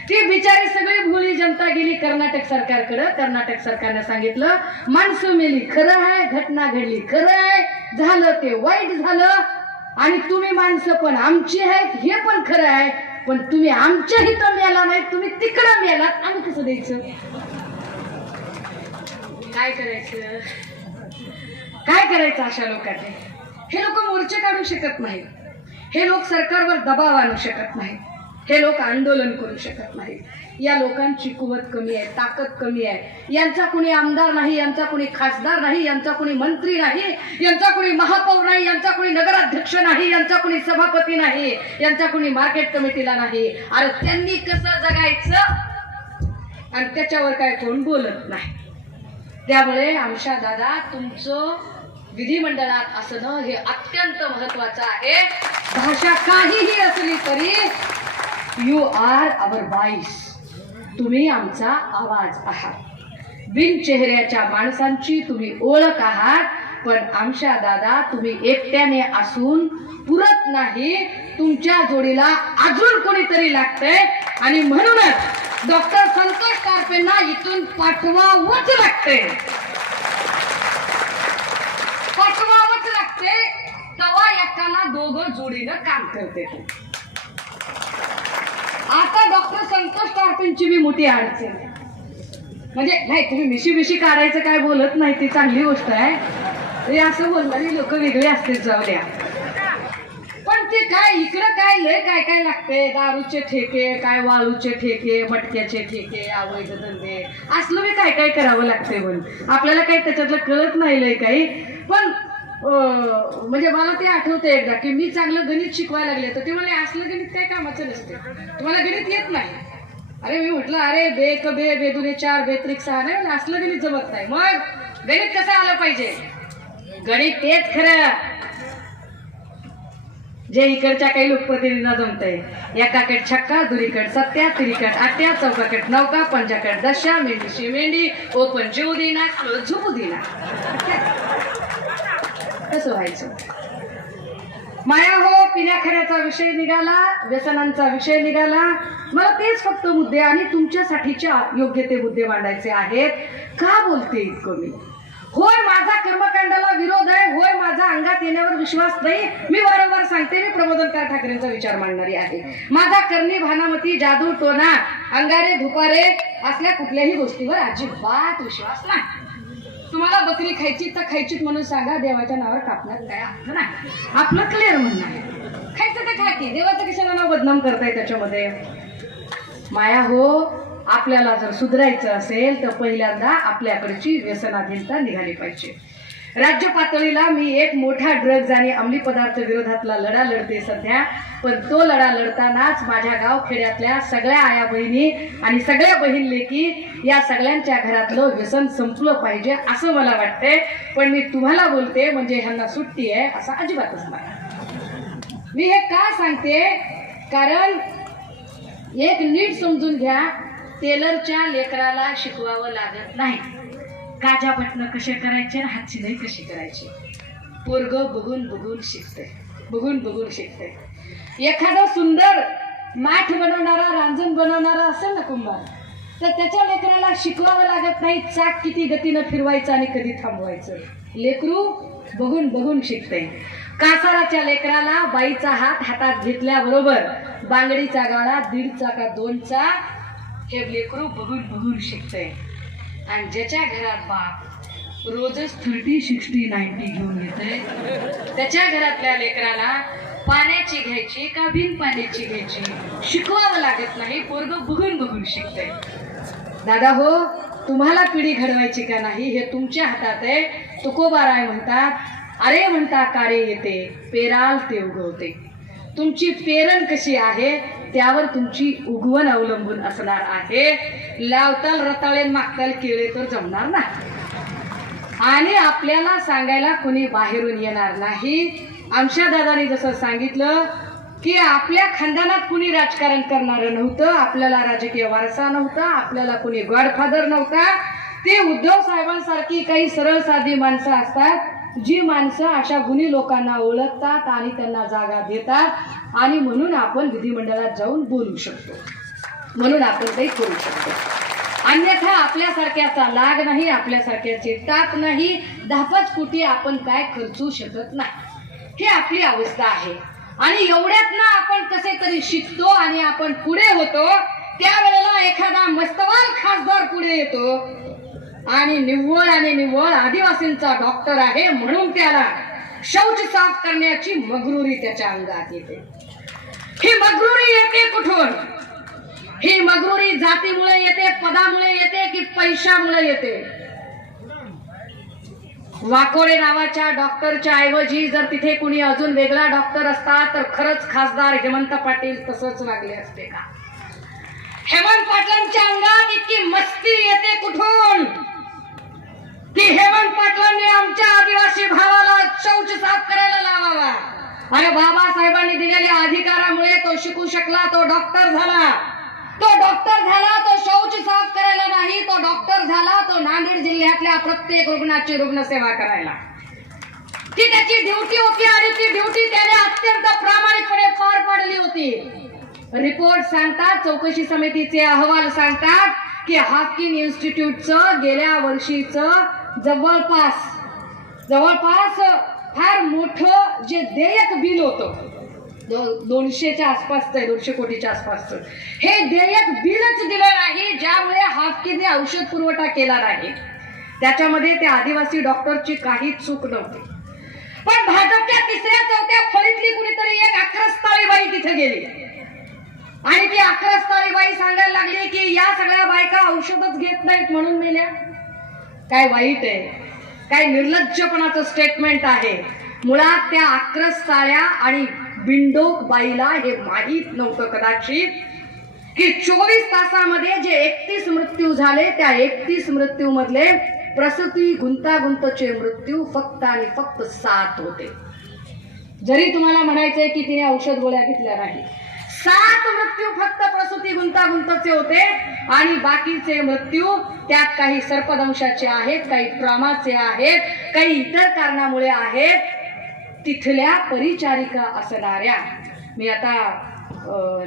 ती बिचारी सगळी भोळी जनता गेली कर्नाटक सरकारकडे. कर्नाटक सरकारने सांगितलं माणसं मेली खरं आहे, घटना घडली खरं आहे, झालं ते वाईट झालं आणि तुम्ही माणसं पण आमची आहेत हे पण खरं आहे, पण तुम्ही आमच्या इथं मेला नाही, तुम्ही तिकडं मेलात, आम्ही कसं द्यायचं, काय करायचं, काय करायचं अशा लोकांनी. हे लोक मोर्चे काढू शकत नाही, हे लोक सरकारवर दबाव आणू शकत नाही, हे लोक आंदोलन करू शकत नाही. या लोकांची कुवत कमी आहे, ताकद कमी आहे. यांचा कोणी आमदार नाही, यांचा कोणी खासदार नाही, यांचा कोणी मंत्री नाही, यांचा कोणी महापौर नाही, यांचा कोणी नगराध्यक्ष नाही, यांचा कोणी सभापती नाही, यांचा कोणी मार्केट कमिटीला नाही. अरे त्यांनी कसं जगायचं आणि त्याच्यावर काय कोण बोलत नाही. त्यामुळे आमच्या दादा तुमचं विधिमंडळात असणं हे अत्यंत महत्वाचं आहे. भाषा काहीही असली तरी यू आर आवर व्हॉइस, तुम्ही आमचा आवाज आहात. बिन चेहऱ्याच्या माणसांची तुम्ही ओळख आहात, पण आमच्या दादा तुम्ही एकट्याने असून पुरत नाही, तुमच्या जोडीला अजून कोणीतरी लागतंय आणि म्हणूनच डॉक्टर संतोष टारफेंना इथून पाठवावंच लागते, पाठवावंच लागते. तवा एकाला दोघं जोडीनं काम करते. आता डॉक्टर संतोष टारफेंची बी मोठी अडचण, म्हणजे नाही तुम्ही मिशी काढायचं काय बोलत नाही, ती चांगली गोष्ट आहे, हे असं बोलणारी लोक वेगळे असतील जाऊद्या. पण ते काय इकडं काय लय काय काय लागते, दारूचे ठेके, काय वाळूचे ठेके, मटक्याचे ठेके, अवैध धंदे, असलं बी काय काय करावं लागते. पण आपल्याला काही त्याच्यातलं कळत नाही लय काही. पण म्हणजे मला ते आठवतं एकदा की मी चांगलं गणित शिकवायला लागले तर ते म्हणे असलं गणित काय कामाचं नसते, तुम्हाला गणित येत नाही. अरे मी म्हटलं अरे बे क बे बेदुने 4 बेत्रिक 6 नाही, असलं गणित जमत नाही. मग गणित कसं आलं पाहिजे, गणित तेच खरं जे इकडच्या काही लोकप्रतिनिधींना जमतंय. एकाकड छक्का, दुरीकड सत्या, तिरीकड आट्या, चौकाकड नौका, पंजाकड दशा, मेंढीशी मेंढी, ओपन जेऊ देना, झोपू देना. कसं व्हायचं. माया हो, पिण्याखाण्याचा विषय निघाला, व्यसनांचा विषय निघाला. मला तेच फक्त मुद्दे आणि तुमच्यासाठीच्या योग्य ते मुद्दे मांडायचे आहेत. का बोलते इतकं मी? होय माझा कर्मकांडाला विरोध आहे, होय माझा अंगात येण्यावर विश्वास नाही. मी वारंवार सांगते मी प्रबोधनकार ठाकरेंचा विचार मांडणारी आहे. माझा करणी भानामती, जादू टोना, अंगारे धुपारे असल्या कुठल्याही गोष्टीवर अजिबात विश्वास नाही. तुम्हाला बकरी खायची तर खायचीच म्हणून सांगा, देवाच्या नावावर कापण्यात काय आपलं नाही. आपलं क्लिअर म्हणणं आहे. खायचं तर खा की, देवाचं कशाला नाव बदनाम करताय त्याच्यामध्ये. माया हो, आपल्याला जर सुधारायचं असेल तर पहिल्यांदा आपल्याकडची व्यसनाधीनता निघाली पाहिजे. राज्य पातळीला मी एक मोठा ड्रग्ज आणि अंमली पदार्थ विरोधातला लढा लढते सध्या. पण तो लढा लढतानाच माझ्या गाव खेड्यातल्या सगळ्या आया बहिणी आणि सगळ्या बहीण लेकी या सगळ्यांच्या घरातलं व्यसन संपलं पाहिजे असं मला वाटतंय. पण मी तुम्हाला बोलते म्हणजे ह्यांना सुट्टी आहे असं अजिबातच नाही. मी हे का सांगते, कारण एक नीट समजून घ्या, टेलरच्या लेकराला शिकवावं लागत नाही काजा बटणं कसे करायचे आणि हात शिलाई कशी करायची. पोरगं बघून बघून शिकतंय, बघून बघून शिकतंय. एखादं सुंदर माठ बनवणारा, रांजण बनवणारा असेल ना कुंभार, तर त्याच्या लेकराला शिकवावं लागत नाही चाक किती गतीनं फिरवायचं आणि कधी थांबवायचं. लेकरू बघून बघून शिकतंय. कासाराच्या लेकराला बाईचा हात हातात घेतल्याबरोबर बांगडीचा गाळा 1.5चा का 2चा हे लेकरू बघून बघून शिकतंय. आणि ज्याच्या घरात बाप रोजच 30, 60, 90 घेऊन येतंय, त्याच्या घरातल्या लेकराला पाण्याची घ्यायची का बिन पाण्याची घ्यायची शिकवावं लागत नाही. पोरगं बघून बघून शिकतंय. दादा हो, तुम्हाला पिढी घडवायची का नाही हे तुमच्या हातात आहे. तुकोबाराय म्हणतात, अरे म्हणता कारे येते, पेराल ते उगवते. तुमची पेरण कशी आहे त्यावर तुमची उगवण अवलंबून असणार आहे. लावताल रताळे मागताल केळे तर जमणार नाही. आणि आपल्याला सांगायला कोणी बाहेरून येणार नाही. आमच्या दादाने जसं सांगितलं की आपल्या खानदानात कुणी राजकारण करणारं नव्हतं, आपल्याला राजकीय वारसा नव्हता, आपल्याला कुणी गॉडफादर नव्हता. ते उद्धव साहेबांसारखी काही सरळ साधी माणसं असतात जी माणसं अशा गुणी लोकांना ओळखतात आणि त्यांना जागा देतात. आणि म्हणून आपण विधिमंडळात जाऊन बोलू शकतो, म्हणून आपण काही करू शकतो. अन्यथा आपल्यासारख्याचा लाग नाही, आपल्यासारख्याची ताक नाही, 10-5 कोटी आपण काय खर्चू शकत नाही. ही आपली अवस्था आहे. आणि एवढ्यात ना आपण कसे तरी शिकतो आणि आपण पुढे होतो. त्यावेळेला एखादा मस्तवान खासदार पुढे येतो आणि निव्वळ आदिवासींचा डॉक्टर आहे म्हणून त्याला शौच साफ करण्याची मगरुरी त्याच्या अंगात येते. ही मगरुरी येते कुठून? ही मगरुरी जातीमुळे येते, पदामुळे येते की पैशामुळे येते? वाकोडे नावाच्या डॉक्टरच्या ऐवजी जर तिथे कुणी अजून वेगळा डॉक्टर असता तर खरंच खासदार हेमंत पाटील तसंच वागले असते का? हेमंत पाटलांच्या अंगात इतकी मस्ती येते कुठून की हेमंत पाटलांनी आमच्या आदिवासी भावाला शौच साफ करायला लावावा. आणि बाबासाहेबांनी दिलेल्या अधिकारामुळे तो शिकू शकला, तो डॉक्टर झाला. तो डॉक्टर झाला, तो शौच साफ करायला नाही, तो डॉक्टर झाला, तो नांदेड जिल्ह्यातल्या प्रत्येक रुग्णाची रुग्णसेवा करायला. ती त्याची ड्युटी होती आणि ती ड्युटी त्याने अत्यंत प्रामाणिकपणे पार पाडली होती. रिपोर्ट सांगतात, चौकशी समितीचे अहवाल सांगतात की हाफकिन इन्स्टिट्यूटचं गेल्या वर्षीचं जवळपास फार मोठं जे देयक बिल होतं, 200च्या आसपासचं आहे, 200 कोटीच्या आसपासचं, हे देयक बिलच दिलं नाही, ज्यामुळे हाफकिनने औषध पुरवठा केला नाही. त्याच्यामध्ये त्या आदिवासी डॉक्टरची काहीच चूक नव्हती. पण भाजपच्या 3ऱ्या-4थ्या फळीतली कुणीतरी एक अक्रस्ताळी बाई तिथे गेली आणि ती अक्रस्ताळी बाई सांगायला लागली की या सगळ्या बायका औषधच घेत नाहीत म्हणून मेल्या. काय वाईट आहे, काय निर्लज्जपणाचं स्टेटमेंट आहे. मुळात त्या अक्रस्ताळ्या आणि बिंडोक बाईला हे माहीत नव्हतं कदाचित की 24 तासामध्ये जे 31 मृत्यू झाले त्या 31 मृत्यू मधले प्रसूती गुंतागुंतचे मृत्यू फक्त आणि फक्त 7 होते. जरी तुम्हाला म्हणायचंय की तिने औषध गोळ्या घेतल्या नाही, 7 मृत्यू फक्त प्रसूती गुंतागुंतचे होते. आणि बाकीचे मृत्यू त्यात काही सर्पदंशाचे आहेत, काही ट्रॉमाचे आहेत, काही इतर कारणामुळे आहेत. तिथल्या परिचारिका असणाऱ्या, मी आता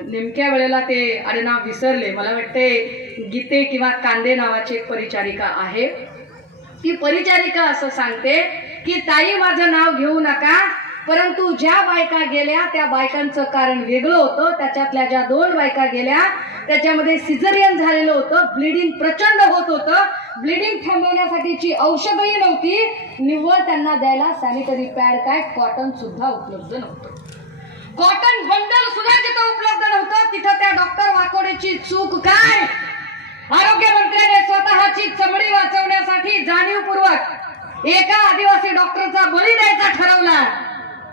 नेमक्या वेळेला ते आडनाव विसरले, मला वाटते गीते किंवा कांदे नावाची एक परिचारिका आहे. ती परिचारिका असं सांगते की ताई माझं नाव घेऊ नका, परंतु ज्या बायका गेल्या त्या बायकांचं कारण वेगळं होतं. त्याच्यातल्या ज्या 2 बायका गेल्या त्याच्यामध्ये सिझरियन झालेलं होतं, ब्लिडिंग प्रचंड होत होतं. ब्लिडिंग थांबवण्यासाठीची औषधही नव्हती, निव्वळ त्यांना द्यायला सॅनिटरी पॅड काय कॉटन सुद्धा उपलब्ध नव्हतं. कॉटन बंडल सुद्धा जिथं उपलब्ध नव्हतं तिथं त्या डॉक्टर वाकोडेची चूक काय? आरोग्य मंत्र्याने स्वतःची चमडी वाचवण्यासाठी जाणीवपूर्वक एका आदिवासी डॉक्टरचा बळी द्यायचा ठरवला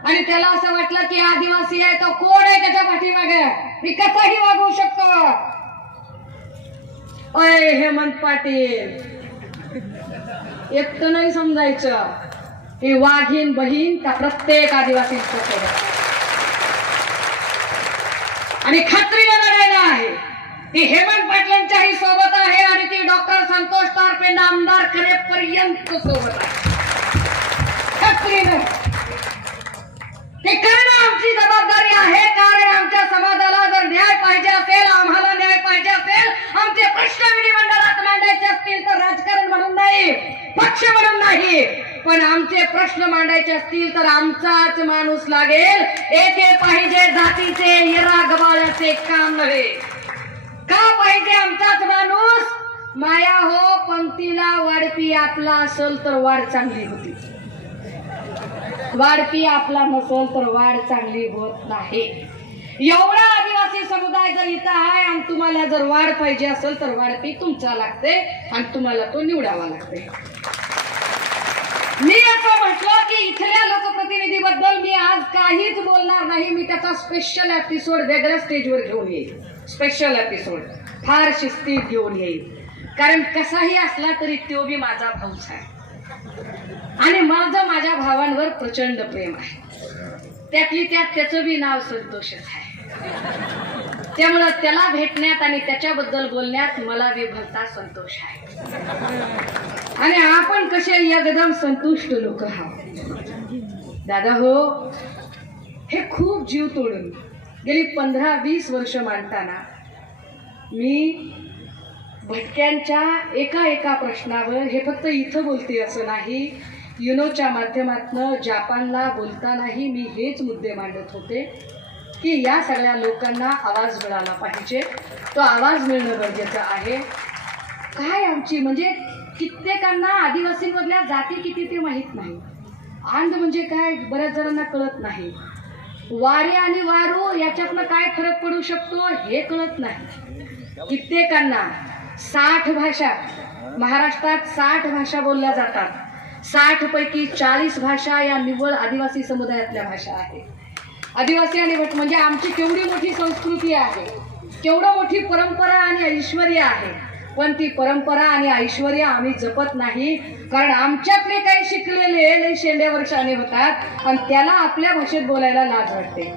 आणि त्याला असं वाटलं की आदिवासी आहे तो कोण आहे त्याच्या पाठीमागे, मी कसाही वागवू शकतो. अय हेमंत पाटील, एकटं नाही समजायचं, ही वाघीण बहीण त्या प्रत्येक आदिवासींच्या सोबत आणि खात्रीने लढायला आहे. ती हेमंत पाटलांच्याही सोबत आहे आणि ती डॉक्टर संतोष टारफे आमदार करेपर्यंत सोबत आहे. खात्रीने ते करणं आमची जबाबदारी आहे. कारण आमच्या समाजाला जर न्याय पाहिजे असेल, आम्हाला न्याय पाहिजे असेल, आमचे प्रश्न विधिमंडळात मांडायचे असतील तर राजकारण म्हणून नाही, पक्ष म्हणून नाही, पण आमचे प्रश्न मांडायचे असतील तर आमचाच माणूस लागेल. एके पाहिजे जातीचे येरा गबाळ्याचे काम नव्हे. का पाहिजे आमचाच माणूस? माया हो पंक्तीला वाढपी आपला असेल तर वाढ चांगली होती, वाढपी आपला नसेल तर वाढ चांगली होत नाही. एवढा आदिवासी समुदाय जर इथं आहे आणि तुम्हाला जर वाढ पाहिजे असेल तर वाढपी तुमचा लागते आणि तुम्हाला तो निवडावा लागते. मी असं म्हटलं की इथल्या लोकप्रतिनिधीबद्दल मी आज काहीच बोलणार नाही. मी त्याचा स्पेशल एपिसोड वेगळ्या स्टेजवर घेऊन येईल. स्पेशल एपिसोड फार शिस्तीत घेऊन येईल. कारण कसाही असला तरी तो बी माझा भाऊच आहे आणि माझं माझ्या भावांवर प्रचंड प्रेम आहे. त्यातली त्यात त्याचं बी नाव संतोषच आहे. त्यामुळं त्याला भेटण्यात आणि त्याच्याबद्दल बोलण्यात मला बी भलता संतोष आहे. आणि आपण कसे एकदम संतुष्ट लोक आहोत. दादा हो, हे खूप जीव तोडून गेली 15-20 वर्ष मांडताना मी भटक्यांच्या एका प्रश्नावर, हे फक्त इथं बोलते असं नाही, युनोच्या माध्यमातून जापानला बोलतानाही मी हेच मुद्दे मांडत होते की या सगळ्या लोकांना आवाज मिळाला पाहिजे. तो आवाज मिळणं गरजेचं आहे. काय आमची म्हणजे कित्येकांना आदिवासींमधल्या जाती किती ते माहीत नाही. आंध म्हणजे काय बऱ्याच जणांना कळत नाही. वारे आणि वारू याच्यातनं काय फरक पडू शकतो हे कळत नाही. कित्येकांना 60 भाषा, महाराष्ट्रात 60 भाषा बोलल्या जातात. 60 पैकी 40 भाषा या निव्वळ आदिवासी समुदायातल्या भाषा आहेत. आदिवासी आणि भट म्हणजे आमची केवढी मोठी संस्कृती आहे, केवढं मोठी परंपरा आणि ऐश्वर्य आहे. पण ती परंपरा आणि ऐश्वर्य आम्ही जपत नाही. कारण आमच्यातले काही शिकलेले लय शेंड्या वर्षाने होतात आणि त्याला आपल्या भाषेत बोलायला लाज वाटते.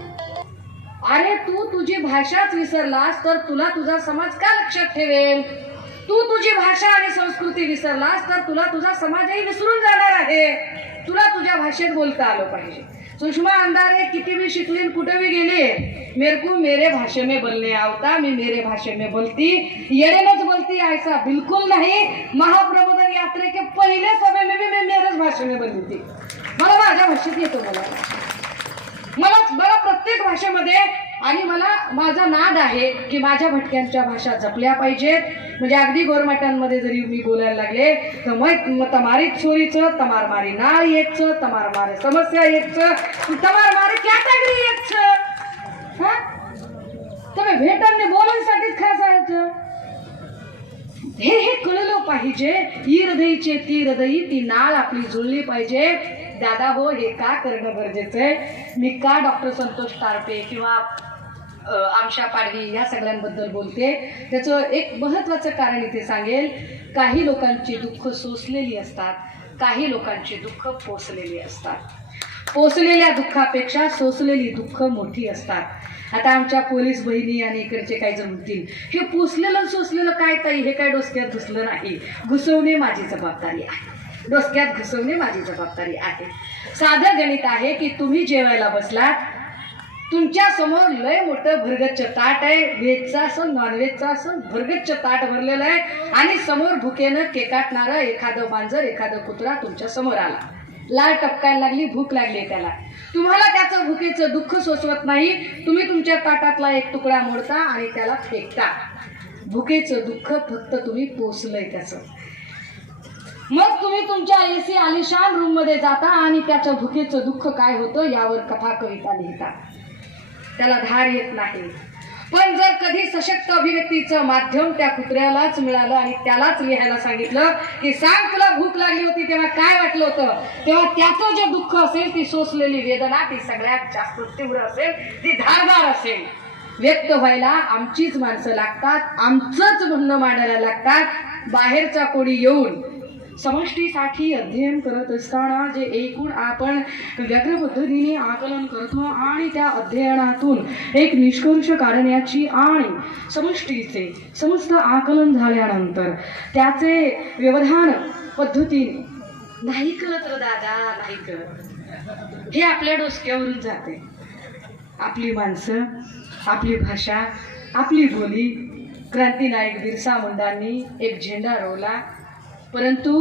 अरे तू तुझी भाषाच विसरलास तर तुला तुझा समाज का लक्षात ठेवेल? तू तुझी भाषा आणि संस्कृती विसरलास तर तुला तुझा समाजही विसरून जाणार आहे. तुला तुझ्या भाषेत बोलता आलं पाहिजे. सुषमा अंधारे किती भी शिकली कुठे भी गेली, मेरे को मेरे भाषे में बोलने आवता, मैं मेरे भाषे में बोलती, येडेनच बोलती ऐसा बिल्कुल नहीं. महाप्रबोधन यात्रे के पहले समय में भी मैं मेरेच भाषे में बोलली थी. मला माझ्या भाषेत येतो बोलायला. मला प्रत्येक भाषेमध्ये आणि मला माझा नाद आहे की माझ्या भटक्यांच्या भाषा जपल्या पाहिजेत. म्हणजे अगदी गोरमाटांमध्ये जरी मी बोलायला लागले तर मग तमारी छोरीचं, तमार मारी नाळ येतचं, तमार मारे समस्या येतचं, तमार मारे कॅटेगरी येतचं. हा तुम्ही भेटांनी बोलायसाठीच खास आहे. हे कळलं पाहिजे. ही हृदयीचे ती हृदयी, ती नाळ आपली जुळली पाहिजे. दादा हो, हे का करणं गरजेचं आहे? मी का डॉक्टर संतोष टारफे किंवा आमशा पाडवी या सगळ्यांबद्दल बोलते? त्याचं एक महत्त्वाचं कारण इथे सांगेल. काही लोकांची दुःख सोसलेली असतात, काही लोकांची दुःख पोसलेली असतात. पोसलेल्या दुःखापेक्षा सोसलेली दुःख मोठी असतात. आता आमच्या पोलीस बहिणी आणि इकडचे काही जण म्हणतील हे पोसलेलं सोसलेलं काय ताई, हे काय डोसक्यात घुसलं नाही. घुसवणे माझी जबाबदारी आहे. डोसक्यात घुसवणे माझी जबाबदारी आहे. साधं गणित आहे की तुम्ही जेवायला बसलात, तुमच्या समोर लय मोठं भरगच्च ताट आहे. व्हेजचं असं नॉनव्हेजचं असं भरगच्च ताट भरलेलं आहे आणि समोर भुकेनं केकाटणारं एखादं मांजर, एखादं कुत्रा तुमच्या समोर आला. लाळ टपकायला लागली, भूक लागली त्याला. तुम्हाला त्याचं भुकेचं दुःख सोसवत नाही. तुम्ही तुमच्या ताटातला एक तुकडा मोडता आणि त्याला फेकता. भुकेचं दुःख फक्त तुम्ही पोचलंय त्याचं. मग तुम्ही तुमच्या एसी आलिशान रूम मध्ये जाता आणि त्याचं भुकेचं दुःख काय होतं यावर कथा कविता लिहिता. त्याला धार येत नाही. पण जर कधी सशक्त अभिव्यक्तीचं माध्यम त्या कुत्र्यालाच मिळालं आणि त्यालाच लिहायला सांगितलं की सांग तुला भूक लागली होती तेव्हा काय वाटलं होतं, तेव्हा त्याचं जे दुःख असेल, ती सोसलेली वेदना ती सगळ्यात जास्त तीव्र असेल, ती धारदार असेल. व्यक्त व्हायला आमचीच माणसं लागतात, आमचंच म्हणणं मांडायला लागतात. बाहेरचा कोणी येऊन समष्टीसाठी अध्ययन करत असताना जे एकूण आपण व्यग्र पद्धतीने आकलन करतो आणि त्या अध्ययनातून एक निष्कर्ष काढण्याची आणि समष्टीचे समस्त आकलन झाल्यानंतर त्याचे व्यवधान पद्धतीने नाही कळत रे दादा, नाही कळत, हे आपल्या डोसक्यावरून जाते. आपली माणसं, आपली भाषा, आपली बोली. क्रांतिनायक बिरसा मुंडांनी एक झेंडा रोवला, परंतु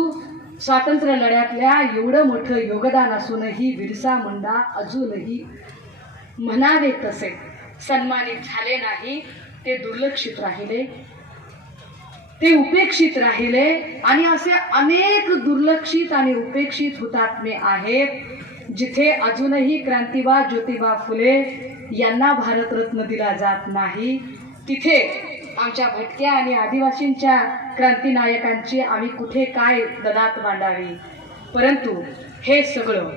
स्वातंत्र्य लढ्यातल्या एवढं मोठं योगदान असूनही बिरसा मुंडा अजूनही म्हणावे तसे सन्मानित झाले नाही. ते दुर्लक्षित राहिले, ते उपेक्षित राहिले. आणि असे अनेक दुर्लक्षित आणि उपेक्षित हुतात्मे आहेत जिथे अजूनही क्रांतिबा ज्योतिबा फुले यांना भारतरत्न दिला जात नाही. तिथे आमच्या भटक्या आणि आदिवासींच्या क्रांतिनायकांची आम्ही कुठे काय ददात मांडावी. परंतु हे सगळं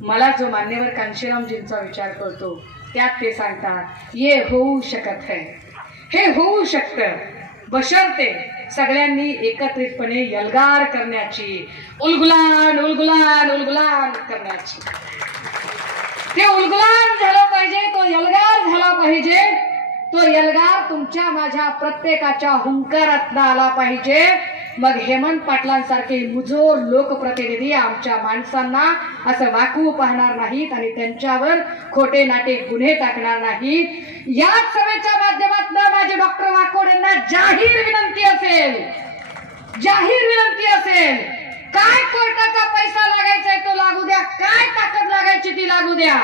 मला जो मान्यवर कांशीरामजींचा विचार करतो त्यात ते सांगतात ये होऊ शकत है, हे होऊ शकतं बशर्ते सगळ्यांनी एकत्रितपणे यलगार करण्याची, उलगुलान उलगुलान उलगुलान करण्याची. ते उलगुलान झालं पाहिजे, तो यलगार झाला पाहिजे. तो यलगार तुमच्या माझ्या प्रत्येकाच्या हुंकारातनं आला पाहिजे. मग हेमंत पाटलांसारखे मुजोर लोकप्रतिनिधी आमच्या माणसांना असं वाकवू पाहणार नाहीत आणि त्यांच्यावर खोटे नाटे गुन्हे टाकणार नाहीत. याच सभेच्या माध्यमातून माझे डॉक्टर वाकोड यांना जाहीर विनंती असेल, जाहीर विनंती असेल, काय कोर्टाचा पैसा लागायचा तो लागू द्या, काय ताकद लागायची ती लागू द्या,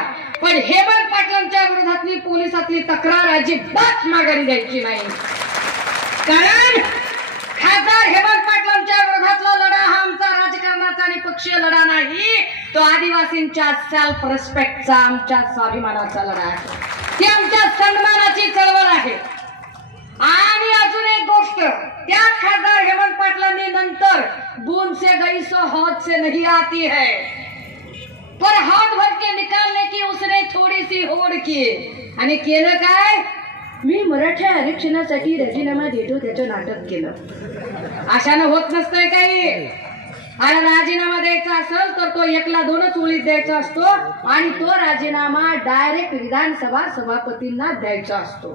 पण हेमंत पाटलांच्या विरोधातली पोलिसातली तक्रार अजिबात माघारी द्यायची नाही. कारण खासदार हेमंत पाटलांच्या विरोधातला लढा हा आमचा राजकारणाचा आणि पक्षीय लढा नाही, तो आदिवासींच्या सेल्फ रिस्पेक्टचा, आमच्या स्वाभिमानाचा लढा आहे. ती आमच्या सन्मानाची चळवळ आहे. आणि अजून एक गोष्ट, त्याच खासदार हेमंत पाटलांनी नंतर बूंद से गई सो हौद से नहीं आती है, पर हाथ भर के निकालने की उसने थोडी सी होड की. आणि केलं काय, मी मराठा आरक्षणासाठी राजीनामा देतो त्याचं नाटक केलं. अशानं होत नसतंय काही. अरे राजीनामा द्यायचा असेल तर तो एकला दोनच ओळीत द्यायचा असतो आणि तो राजीनामा डायरेक्ट विधानसभा सभापतींना द्यायचा असतो.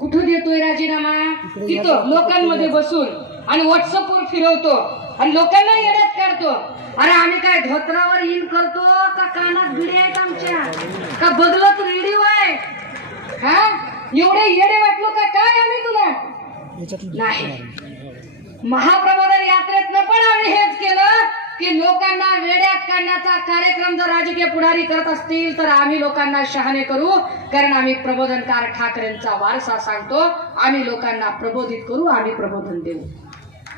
कुठं देतोय राजीनामा, तिथं लोकांमध्ये बसून आणि व्हॉट्सअपवर फिरवतो आणि लोकांना येड्यात काढतो. अरे आम्ही काय धोत्रावर इन करतो का कानात भिडे आहेत आमच्या, का बदलत रेडिओ आहे, हा एवढे येडे वाटलो का काय आम्ही तुला नाही. महाप्रबोधन यात्रेतनं पण आम्ही हेच केलं की लोकांना वेड्यात काढण्याचा कार्यक्रम जर राजकीय पुढारी करत असतील तर आम्ही लोकांना शहाणे करू, कारण आम्ही प्रबोधनकार ठाकरेंचा वारसा सांगतो. आम्ही लोकांना प्रबोधित करू, आम्ही प्रबोधन देऊ.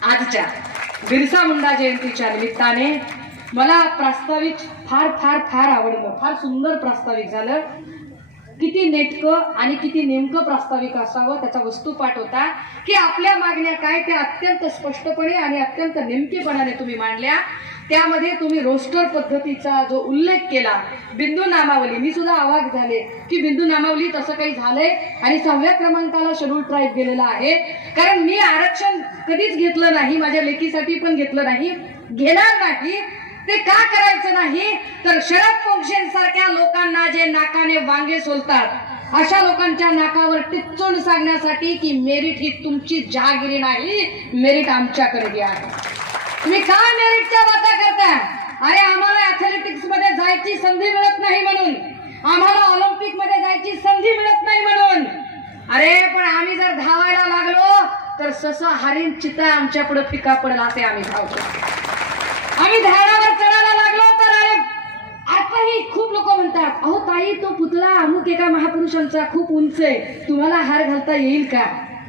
आजच्या बिरसा मुंडा जयंतीच्या निमित्ताने मला प्रास्ताविक फार फार फार आवडलं, फार सुंदर प्रास्ताविक झालं. किती नेटकं आणि किती नेमकं प्रास्ताविक असावं त्याचा वस्तुपाठ होता की आपल्या मागण्या काय त्या अत्यंत स्पष्टपणे आणि अत्यंत नेमकेपणाने तुम्ही मांडल्या. त्यामध्ये तुम्ही रोस्टर पद्धतीचा जो उल्लेख केला, बिंदू नामावली, मी सुद्धा अवाक झाले की बिंदू नामावली तसं काही झालंय आणि 6व्या क्रमांकाला शेड्यूल ट्राईब गेलेला आहे. कारण मी आरक्षण कधीच घेतलं नाही, माझ्या लेकीसाठी पण घेतलं नाही, घेणार नाही. ते का करायचं नाही तर शरद पोंक्षेंसारख्या लोकांना जे नाकाने वांगे सोलतात अशा लोकांच्या नाकावर टिच्चून सांगण्यासाठी की मेरिट ही तुमची जहागिरी नाही, मेरिट आमच्याकडे आहे. तुम्ही काय मेरिटच्या बाता करता? अरे आम्हाला ऍथलेटिक्स मध्ये जायची संधी मिळत नाही म्हणून, आम्हाला ऑलिम्पिक मध्ये जायची संधी मिळत नाही म्हणून. अरे पण आम्ही जर धावायला लागलो तर ससा हरिण चिता आमच्या पुढे फिका पडेल असे आम्ही धावतो. आम्ही झाडावर चढायला लागलो तर अरे नाही तो पुतळा अमुक एका महापुरुषांचा खूप उंच आहे, तुम्हाला हार घालता येईल का?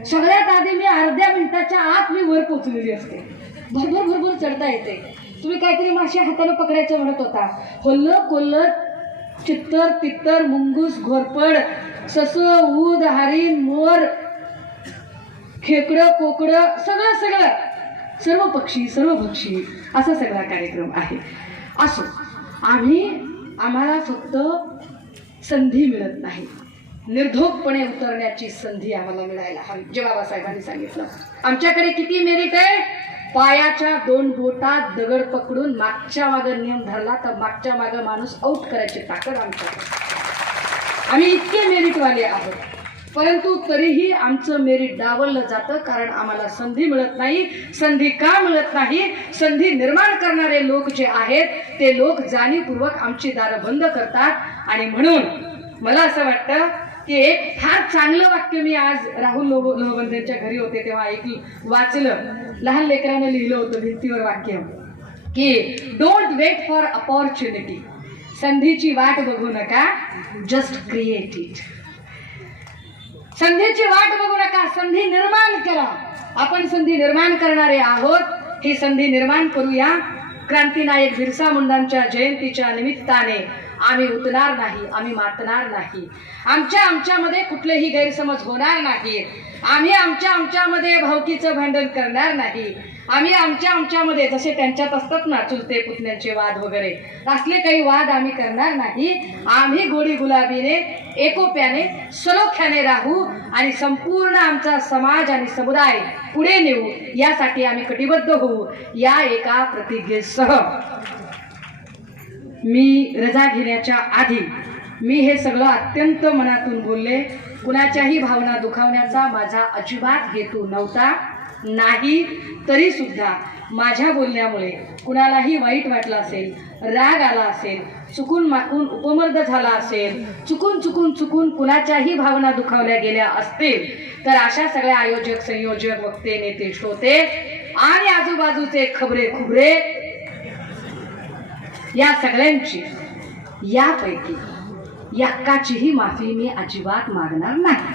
सगळ्यात आधी मी अर्ध्या मिनिटाच्या आत मी वर पोचलेली असते. भरभर भरभर चढता येते. तुम्ही काहीतरी माशी हाताने पकडायचं म्हणत होता. होल्लं कोल्लं चित्तर तित्तर मुंगूस घोरपड सस ऊद हरिण मोर खेकडं कोकडं सगळं सगळं सर्व पक्षी सर्व भक्षी असा सगळा कार्यक्रम आहे. असो, आम्हाला फक्त संधी मिळत नाही, निर्धोकपणे उतरण्याची संधी आम्हाला मिळायला हवी. जे बाबासाहेबांनी सांगितलं, आमच्याकडे किती मेरिट आहे? पायाच्या 2 बोटात दगड पकडून मागच्या मागं नियम धरला तर मागच्या मागं माणूस आउट करायची ताकद आमच्याकडे. आम्ही इतके मेरिटवाले आहोत, परंतु तरीही आमचं मेरिट डावललं जातं, कारण आम्हाला संधी मिळत नाही. संधी का मिळत नाही? संधी निर्माण करणारे लोक जे आहेत ते लोक जाणीवपूर्वक आमची दारं बंद करतात. आणि म्हणून मला असं वाटतं की एक फार चांगलं वाक्य मी आज राहुल लोहबंदेच्या घरी होते तेव्हा वाचलं. लहान लेकरानं लिहिलं होतं भिंतीवर वाक्य की डोंट वेट फॉर अपॉर्च्युनिटी, संधीची वाट बघू नका, जस्ट क्रिएट इट. संधीची वाट बघू नका, संधी निर्माण करा. आपण संधी निर्माण करणारे आहोत. ही संधी निर्माण करूया. क्रांतीनायक बिरसा मुंडांच्या जयंतीच्या निमित्ताने आम्ही उतणार नाही, आम्ही मातणार नाही. आमच्यामध्ये कुठलेही गैरसमज होणार नाही. आम्ही आमच्यामध्ये भावकीचं भांडण करणार नाही. आम्ही आमच्यामध्ये जसे त्यांच्यात असतात ना चुलते पुतण्यांचे वाद वगैरे, असले काही वाद आम्ही करणार नाही. आम्ही गोडी गुलाबीने एकोप्याने सलोख्याने राहू आणि संपूर्ण आमचा समाज आणि समुदाय पुढे नेऊ, यासाठी आम्ही कटिबद्ध होऊ. या एका प्रतिज्ञेसह मी रजा घेण्याच्या आधी मी हे सगळं अत्यंत मनातून बोलले. कुणाच्याही भावना दुखावण्याचा माझा अजिबात हेतू नव्हता. नाही तरी सुद्धा माझ्या बोलण्यामुळे कुणालाही वाईट वाटलं असेल, राग आला असेल, चुकून माकून उपमर्द झाला असेल, चुकून कुणाच्याही भावना दुखावल्या गेल्या असतील, तर अशा सगळ्या आयोजक संयोजक वक्ते नेते श्रोते आणि आजूबाजूचे खबरे खुबरे या सगळ्यांची यापैकी एक्काचीही माफी मी अजिबात मागणार नाही.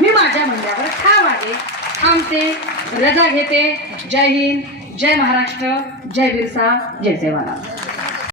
मी माझ्या म्हणण्यावर ठाम आहे, थांबते, रजा घेते. जय हिंद, जय महाराष्ट्र, जय बिरसा, जय सेवालाल.